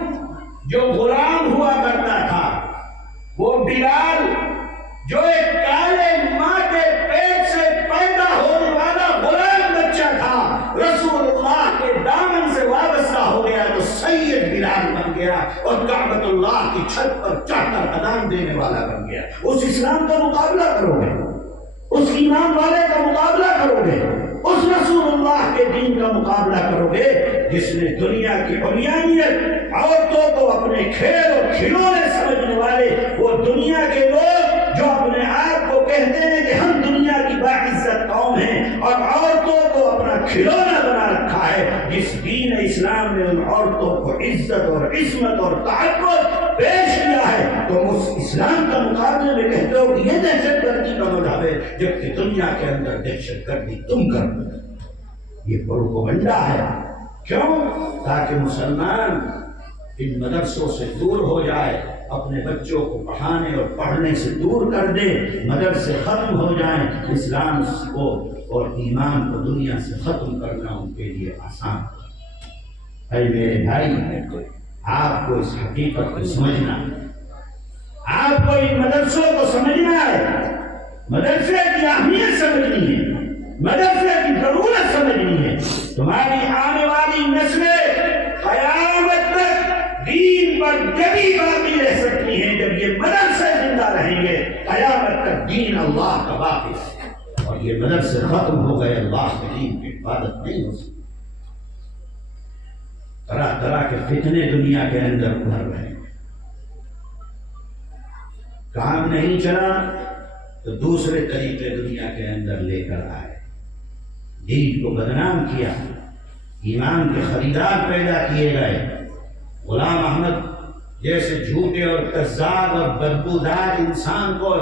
جو غلام ہوا کرتا تھا، وہ بلال جو ایک کالے ماں کے پیٹ سے پیدا ہونے والا غلام بچہ تھا، رسول اللہ کے دامن سے وابستہ ہو گیا تو سید بلال بن گیا اور کعبۃ اللہ کی چھت پر چڑھ کر اذان دینے والا بن گیا. اس اسلام کا مقابلہ کرو گے، اس ایمان والے کا مقابلہ کرو گے، اس رسول اللہ کے دین کا مقابلہ کرو گے جس نے دنیا کی عریانیت، عورتوں کو اپنے کھیل اور کھلونے سمجھنے والے وہ دنیا کے لوگ جو اپنے آپ کو کہتے ہیں کہ ہم دنیا کی باعزت قوم ہیں اور عورتوں کو اپنا کھلونا بنا رکھا ہے، جس دین اسلام نے ان عورتوں کو عزت اور عصمت اور تحفظ پیش کیا ہے، تو اس اسلام کا مقابلے میں کہتے ہو کہ یہ دہشت گردی کا مذہب ہے، جبکہ دنیا کے اندر دہشت گردی تم کر دو. یہ پروپیگنڈا ہے. کیوں؟ تاکہ مسلمان ان مدرسوں سے دور ہو جائے، اپنے بچوں کو پڑھانے اور پڑھنے سے دور کر دے، مدرسے ختم ہو جائیں. اسلام کو اور ایمان کو دنیا سے ختم کرنا ان کے لیے آسان ہے. اے میرے بھائی، آپ کو اس حقیقت کو سمجھنا، آپ کو ان مدرسوں کو سمجھنا ہے، مدرسے کی اہمیت سمجھنی ہے، مدرسے کی ضرورت سمجھنی ہے. تمہاری آنے والی نسلیں قیامت تک دین پر جبھی باقی رہ سکتی ہیں جب یہ مدرسے زندہ رہیں گے. قیامت تک دین اللہ کا باقی ہے، اور یہ مدرسے ختم ہو گئے، اللہ کے دین کی حفاظت نہیں ہو سکتی. طرح طرح کے فتنے دنیا کے اندر ابھر رہے ہیں. کام نہیں چلا تو دوسرے طریقے دنیا کے اندر لے کر آئے، دین کو بدنام کیا، ایمان کے خریدار پیدا کیے گئے. غلام احمد جیسے جھوٹے اور کذاب اور بدبودار انسان کو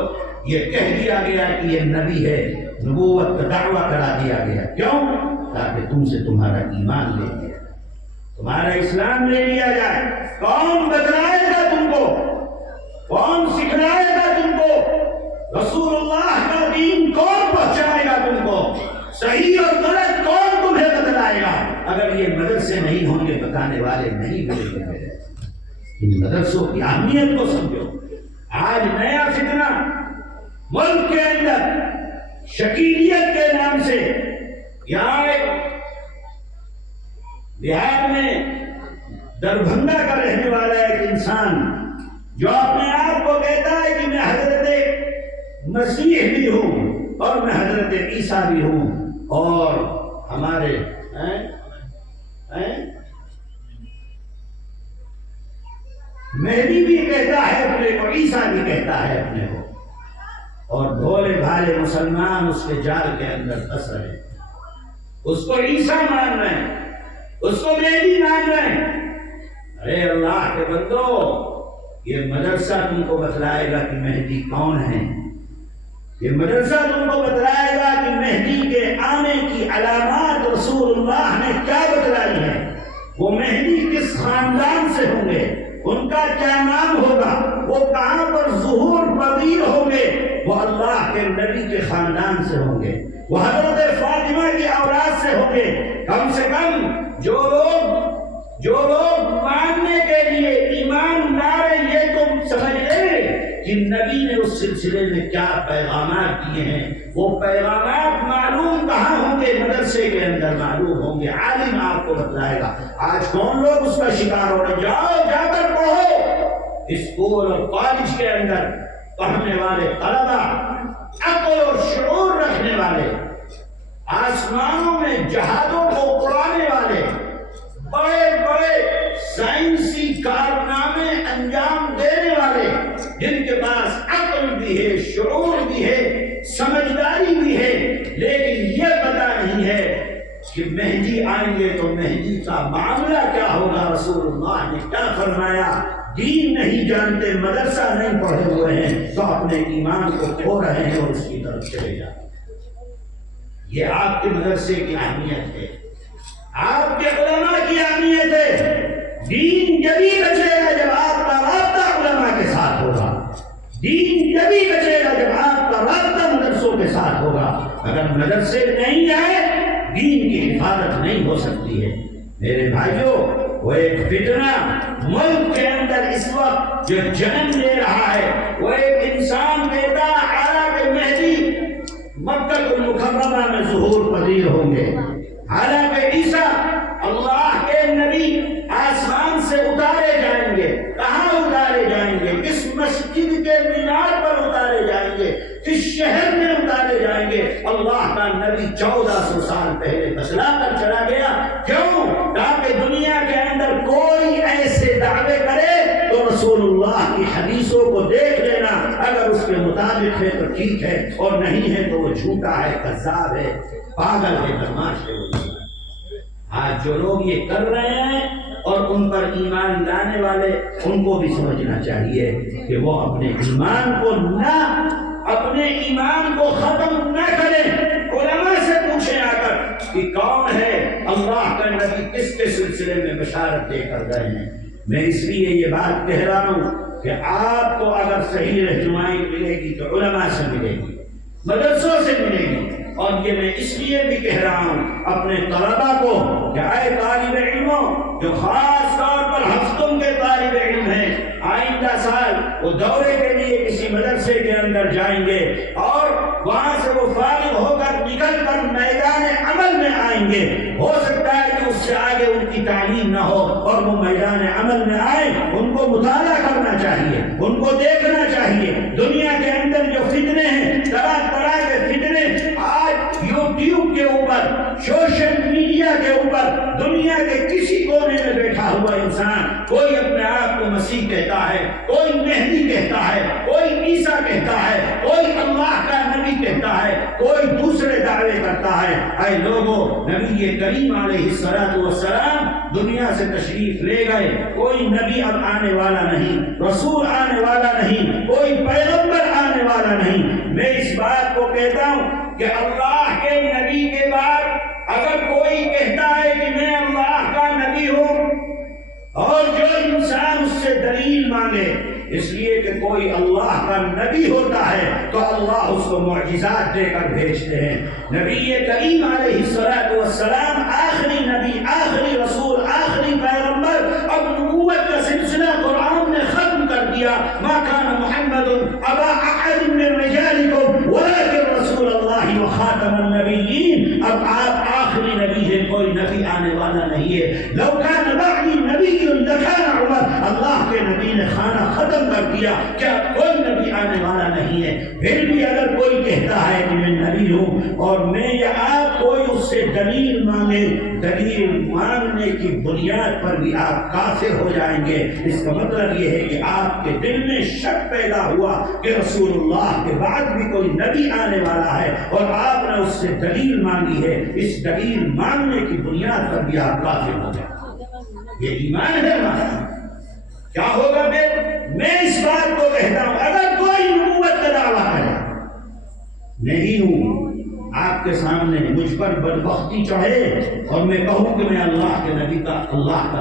یہ کہہ دیا گیا کہ یہ نبی ہے، نبوت کا دعویٰ کرا دیا گیا. کیوں؟ تاکہ تم سے تمہارا ایمان لے لیا، تمہارا اسلام لے لیا جائے. کون بتلائے گا تم کو؟ کون سکھلائے گا تم کو؟ رسول اللہ کا دین کون پہنچائے گا تم کو؟ صحیح اور غلط کون تمہیں بتلائے گا؟ اگر یہ مدرسے نہیں ہوں گے، بتانے والے نہیں ملیں گے. ان مدرسوں کی اہمیت کو سمجھو. آج نیا فتنہ ملک کے اندر شکیلیت کے نام سے، یہاں ایک بہار میں دربھنگا کا رہنے والا ایک انسان جو اپنے آپ کو کہتا ہے کہ میں حضرت مسیح بھی ہوں اور میں حضرت عیسیٰ بھی ہوں، اور ہمارے مہدی بھی کہتا ہے اپنے کو، عیسیٰ بھی کہتا ہے اپنے کو، اور بھولے بھالے مسلمان اس کے جال کے اندر پھنس رہے ہیں. اس کو عیسیٰ مان رہے ہیں، اس کو مہدی مان رہے ہیں. ارے اللہ کے بندو، یہ مدرسہ تم کو بتلائے گا کہ مہدی کون ہے. یہ مدرسہ تم کو بتلائے گا کہ مہدی کے آنے کی علامات رسول اللہ نے کیا بتلائی ہے. وہ مہدی کس خاندان سے ہوں گے، ان کا کیا نام ہوگا، وہ کہاں پر ظہور پذیر ہوں گے. وہ اللہ کے نبی کے خاندان سے ہوں گے، وہ حضرت فاطمہ کی اولاد سے ہوں گے. کم سے کم جو لوگ ماننے کے لیے ایمان لائے، یہ تم سمجھ لیں کہ نبی نے اس سلسلے میں کیا پیغامات دیے ہیں. وہ پیغامات معلوم کہاں ہوں گے؟ مدرسے کے اندر معلوم ہوں گے. عالم آپ کو بتلائے گا. آج کون لوگ اس کا شکار ہو رہے؟ جاؤ، جا کر پڑھو. اسکول اور کالج کے اندر پڑھنے والے طلبا، عقل اور شعور رکھنے والے، آسمانوں میں جہازوں کو اڑانے والے، بڑے بڑے سائنسی کارنامے انجام دینے والے، جن کے پاس عقل بھی ہے، شعور بھی ہے، سمجھداری بھی ہے، لیکن یہ پتہ نہیں ہے کہ مہدی آئیں گے تو مہدی کا معاملہ کیا ہوگا، رسول اللہ نے کیا فرمایا. دین نہیں جانتے، مدرسہ نہیں پڑھے ہوئے ہیں، تو اپنے ایمان کو کھو رہے ہیں اور اس کی طرف چلے جاتے ہیں. یہ آپ کے مدرسے کی اہمیت ہے، آپ کے علماء کی اہمیت ہے. دین جبھی بچے گا جب آپ کا رابطہ علماء کے ساتھ ہوگا. دین جبھی بچے گا جب آپ کا رابطہ مدرسے مدرسوں کے ساتھ ہوگا. اگر مدرسے نہیں آئے دین کی حفاظت نہیں ہو سکتی ہے. میرے بھائیوں، وہ ایک فتنہ ملک کے اندر اس وقت جو جنم لے رہا ہے، وہ ایک انسان کہتا حالانکہ مہدی مکہ المکرمہ میں ظہور پذیر ہوں گے، حالانکہ عیسیٰ اللہ کے نبی آسمان سے اتارے جائیں گے. کہاں اتارے جائیں گے؟ کس مسجد کے مینار پر اتارے جائیں گے؟ کس شہر میں اتارے جائیں گے؟ اللہ کا نبی 1400 سال پہلے بتلا کر چلا گیا. کیوں؟ تاکہ دنیا کے اندر کوئی ایسے دعوے کرے تو رسول اللہ کی حدیثوں کو دیکھ لینا، اگر اس کے مطابق ہے تو ٹھیک ہے، اور نہیں ہے تو وہ جھوٹا ہے، کذاب ہے، پاگل ہے، بدماش ہے. آج جو لوگ یہ کر رہے ہیں اور ان پر ایمان لانے والے، ان کو بھی سمجھنا چاہیے کہ وہ اپنے ایمان کو ختم نہ کریں. علماء سے پوچھیں آ کر کہ کون ہے اللہ کا نبی، کس کے سلسلے میں بشارت دے کر گئے ہیں. میں اس لیے یہ بات کہہ رہا ہوں کہ آپ کو اگر صحیح رہنمائی ملے گی تو علماء سے ملے گی، مدرسوں سے ملے گی. اور یہ میں اس لیے بھی کہہ رہا ہوں اپنے طلباء کو کہ اے طالب علموں جو خاص طور پر ہفتوں کے طالب علم ہیں، آئندہ سال وہ دورے کے لیے کسی مدرسے کے اندر جائیں گے اور وہاں سے وہ فارغ ہو کر نکل کر میدان عمل میں آئیں گے. ہو سکتا ہے کہ اس سے آگے ان کی تعلیم نہ ہو اور وہ میدان عمل میں آئیں. ان کو مطالعہ کرنا چاہیے، ان کو دیکھنا چاہیے. دنیا کے اندر جو فتنے ہیں، طرح طرح کے فتنے آج یوٹیوب کے اوپر، سوشل میڈیا کے اوپر، دنیا کے کسی کونے میں بیٹھا ہوا انسان کوئی اپنے آپ کو مسیح کہتا ہے، کوئی مہدی کہتا ہے، کوئی عیسیٰ کہتا ہے، کوئی اللہ کا نبی کہتا ہے، کوئی دوسرے دعوے کرتا ہے. اے لوگوں، نبی کریم علیہ السلام دنیا سے تشریف لے گئے. کوئی نبی اب آنے والا نہیں، رسول آنے والا نہیں، کوئی پیغمبر آنے والا نہیں. میں اس بات کو کہتا ہوں کہ اللہ کے نبی کے بعد اگر کوئی کہتا ہے کہ میں اللہ کا نبی ہوں، اور جو انسان اس سے دلیل مانگے، اس لیے کہ کوئی اللہ کا نبی ہوتا ہے تو اللہ اس کو معجزات دے کر بھیجتے ہیں. نبی کریم علیہ السلام آخری نبی، آخری رسول، آخری پیغمبر. اب نبوت کا سلسلہ قرآن نے ختم کر دیا. ما کان محمد ابا احد من رجالکم ولکن رسول اللہ وخاتم النبیین. اب آپ آخری نبی ہیں، کوئی نبی آنے والا نہیں ہے. لو کان بعدی نبی لکان عمر. اللہ کے نبی نے خانہ ختم کر دیا، کیا کوئی نبی آنے والا نہیں ہے. پھر بھی اگر کوئی کہتا ہے کہ میں نبی ہوں اور میں یا آپ کوئی اس سے دلیل مانگے، دلیل مانگنے کی بنیاد پر بھی آپ کافر ہو جائیں گے. اس کا مطلب یہ ہے کہ آپ کے دل میں شک پیدا ہوا کہ رسول اللہ کے بعد بھی کوئی نبی آنے والا ہے اور آپ نے اس سے دلیل مانگی ہے. اس دلیل مانگنے کی بنیاد پر بھی آپ کافر ہو جائیں. یہ ایمان ہے ہمارا. کیا ہوگا پھر؟ میں اس بات کو کہتا ہوں اگر کوئی نبوت کا دعویٰ کرے، نہیں ہوں، آپ کے سامنے مجھ پر بدبختی چڑھے اور میں کہوں کہ میں اللہ کے نبی کا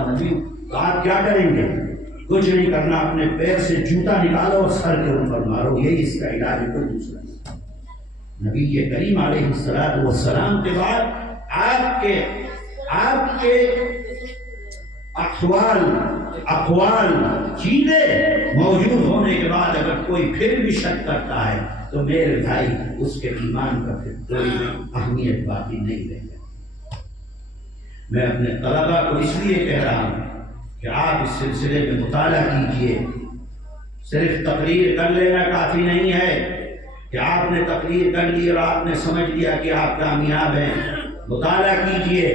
نبی ہوں، تو آپ کیا کریں گے؟ کچھ نہیں کرنا، اپنے پیر سے جوتا نکالو اور سر کے اوپر مارو. یہی اس کا علاج ہے، کوئی دوسرا نہیں. نبی کریم علیہ السلام کے بعد آپ کے اقوال چیزیں موجود ہونے کے بعد اگر کوئی پھر بھی شک کرتا ہے تو میرے بھائی اس کے ایمان کا پھر کوئی اہمیت باقی نہیں رہ جائے. میں اپنے طلباء کو اس لیے کہہ رہا ہوں کہ آپ اس سلسلے میں مطالعہ کیجئے. صرف تقریر کر لینا کافی نہیں ہے کہ آپ نے تقریر کر لی اور آپ نے سمجھ لیا کہ آپ کامیاب ہیں. مطالعہ کیجئے،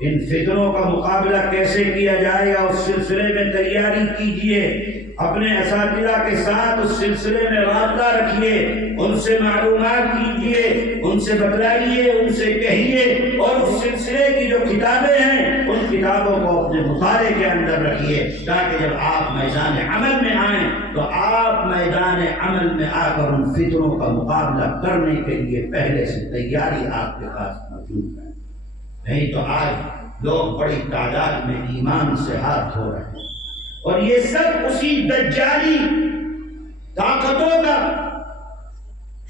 ان فتنوں کا مقابلہ کیسے کیا جائے گا اس سلسلے میں تیاری کیجئے. اپنے اساتذہ کے ساتھ اس سلسلے میں رابطہ رکھیے، ان سے معلومات کیجئے، ان سے بتلائیے، ان سے کہیے، اور اس سلسلے کی جو کتابیں ہیں ان کتابوں کو اپنے مطالعے کے اندر رکھیے تاکہ جب آپ میدان عمل میں آئیں تو آپ میدان عمل میں آ کر ان فتنوں کا مقابلہ کرنے کے لیے پہلے سے تیاری آپ کے پاس موجود ہے. نہیں تو آج لوگ بڑی تعداد میں ایمان سے ہاتھ دھو رہے ہیں اور یہ سب اسی دجالی طاقتوں کا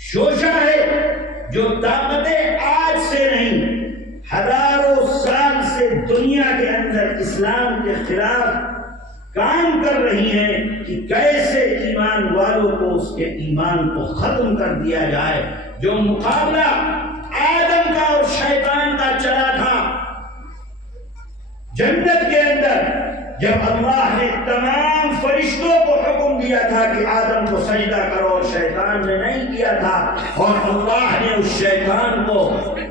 شوشہ ہے جو طاقتیں آج سے نہیں ہزاروں سال سے دنیا کے اندر اسلام کے خلاف کام کر رہی ہیں کہ کیسے ایمان والوں کو اس کے ایمان کو ختم کر دیا جائے. جو مقابلہ آدم کا اور شیطان کا چلا تھا جنت کے اندر، جب اللہ نے تمام فرشتوں کو حکم دیا تھا کہ آدم کو سجدہ کرو اور شیطان نے نہیں کیا تھا، اور اللہ نے اس شیطان کو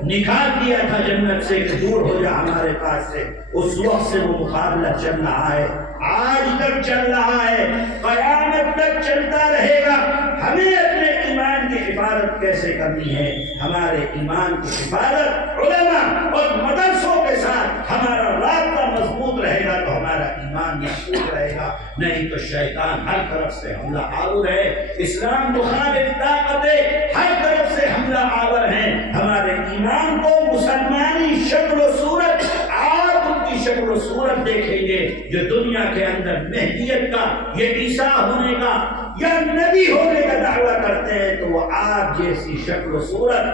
نکال دیا تھا جنت سے کہ دور ہو جا ہمارے پاس سے، اس وقت سے وہ مقابلہ چل رہا ہے، آج تک چل رہا ہے، قیامت تک چلتا رہے گا. ہمیں اپنے ایمان کی حفاظت کیسے کرنی ہے؟ ہمارے ایمان کی حفاظت علماء اور مدرسوں کے ساتھ ہمارا رابطہ مضبوط رہے گا تو ہمارا ایمان محفوظ رہے گا، نہیں تو شیطان ہر طرف سے حملہ آور ہے، اسلام مخالف طاقتیں ہر طرف سے حملہ آور ہیں. ہمارے ایمان کو مسلمانی شکل و صورت، آپ ان کی شکل و صورت دیکھیں گے جو دنیا کے اندر مہدیت کا، یہ عیسیٰ ہونے کا یا نبی ہونے کا دعویٰ کرتے ہیں تو وہ آپ جیسی شکل و صورت،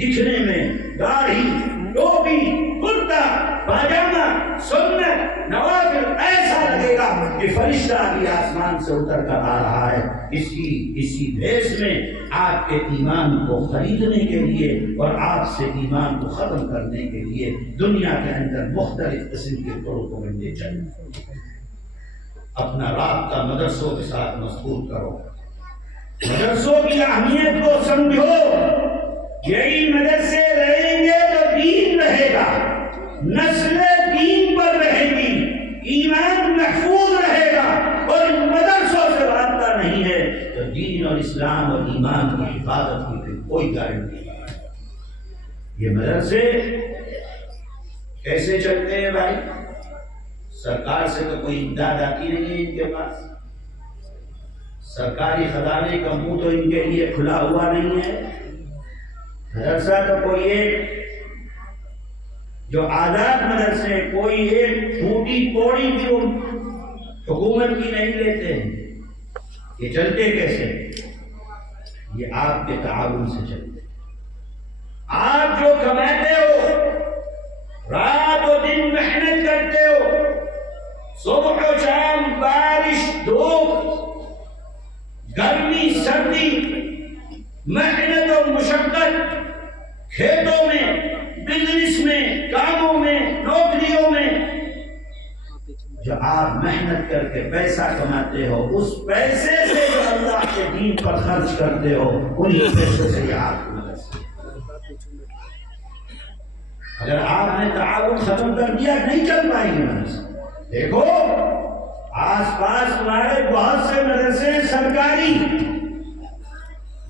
دکھنے میں داڑھی، ٹوپی، کرتا پاجامہ، سنت، نوافل ایسا لگے گا کہ فرشتہ بھی آسمان سے اتر کر آ رہا ہے. اسی بھیس میں آپ کے ایمان کو خریدنے کے لیے اور آپ سے ایمان کو ختم کرنے کے لیے دنیا کے اندر مختلف قسم کے پروپیگنڈے چلیں. اپنا رابطہ مدرسوں کے ساتھ مضبوط کرو، مدرسوں کی اہمیت کو سمجھو. یہی مدرسے رہیں گے تو دین رہے گا، نسل دین پر رہے گی، ایمان محفوظ رہے گا. اور ان مدرسوں سے رابطہ نہیں ہے تو دین اور اسلام اور ایمان کی حفاظت کی پھر کوئی گارنٹی نہیں. یہ مدرسے کیسے چلتے ہیں بھائی؟ سرکار سے تو کوئی امداد آتی نہیں ہے ان کے پاس، سرکاری خزانے کا منہ تو ان کے لیے کھلا ہوا نہیں ہے. مدرسہ تو کوئی ایک جو آزاد مدرسے، کوئی ایک پھوٹی کوڑی بھی حکومت کی نہیں لیتے ہیں. یہ چلتے کیسے؟ یہ آپ کے تعاون سے چلتے. آپ جو کماتے ہو، رات و دن محنت کرتے ہو، صبح و شام، بارش دھوپ، گرمی سردی، محنت اور مشقت، کھیتوں میں، بزنس میں، کاموں میں، نوکریوں میں، جو آپ محنت کر کے پیسہ کماتے ہو، اس پیسے سے جو اللہ کے دین پر خرچ کرتے ہو، انہی پیسے سے یہ آپ کو مدد سے. اگر آپ نے تعاون ختم کر دیا نہیں چل پائیں گے مدرسے. دیکھو آس پاس ہمارے بہت سے مدرسے سرکاری،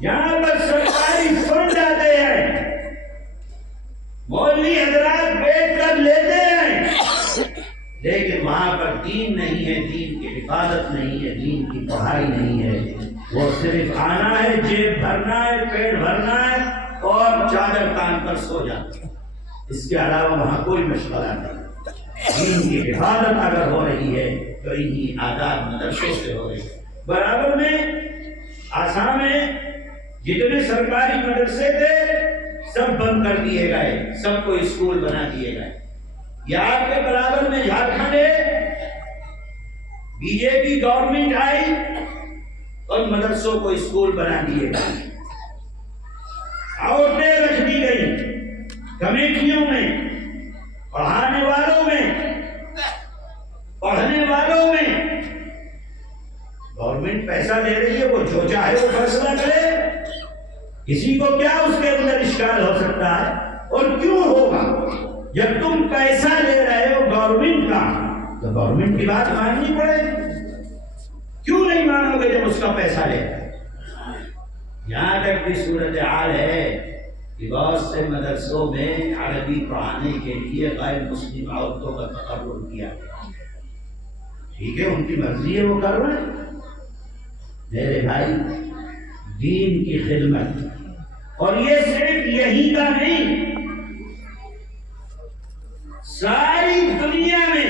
یہاں پر سرکاری فنڈ آتے ہیں، مولوی حضرات بیٹھ کر لیتے ہیں، لیکن وہاں پر دین نہیں ہے، دین کی حفاظت نہیں ہے، دین کی پڑھائی نہیں ہے. وہ صرف آنا ہے، جیب بھرنا ہے، پیٹ بھرنا ہے اور چادر تان کر سو جانا ہے. اس کے علاوہ وہاں کوئی مشغلہ نہیں. دین کی حفاظت اگر ہو رہی ہے تو انہی آزاد مدرسوں سے ہو رہی ہے. برابر میں آسام میں جتنے سرکاری مدرسے تھے سب بند کر دیے گئے، سب کو اسکول بنا دیے گئے. یا آپ کے برابر میں جھارکھنڈ ہے، بی جے پی گورنمنٹ آئی اور مدرسوں کو اسکول بنا دیے گئے، عورتیں رکھ دی گئی کمیٹیوں میں، پڑھانے والوں میں، پڑھنے والوں میں. گورنمنٹ پیسہ دے رہی ہے، وہ جو چاہے وہ فیصلہ کرے، کسی کو کیا اس کے اندر اشکال ہو سکتا ہے؟ اور کیوں ہوگا؟ جب تم پیسہ لے رہے ہو گورنمنٹ کا تو گورنمنٹ کی بات ماننی پڑے گی. کیوں نہیں مانو گے جب اس کا پیسہ لے رہے؟ یہاں تک بھی صورتحال ہے کہ بہت سے مدرسوں میں عربی پڑھانے کے لیے غیر مسلم عورتوں کا تقرر کیا گیا. ٹھیک ہے، ان کی مرضی ہے، وہ کر رہے ہیں. میرے بھائی، دین کی خدمت، اور یہ صرف یہی کا نہیں، ساری دنیا میں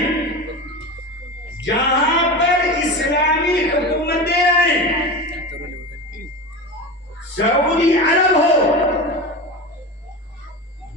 جہاں پر اسلامی حکومتیں آئیں، سعودی عرب ہو،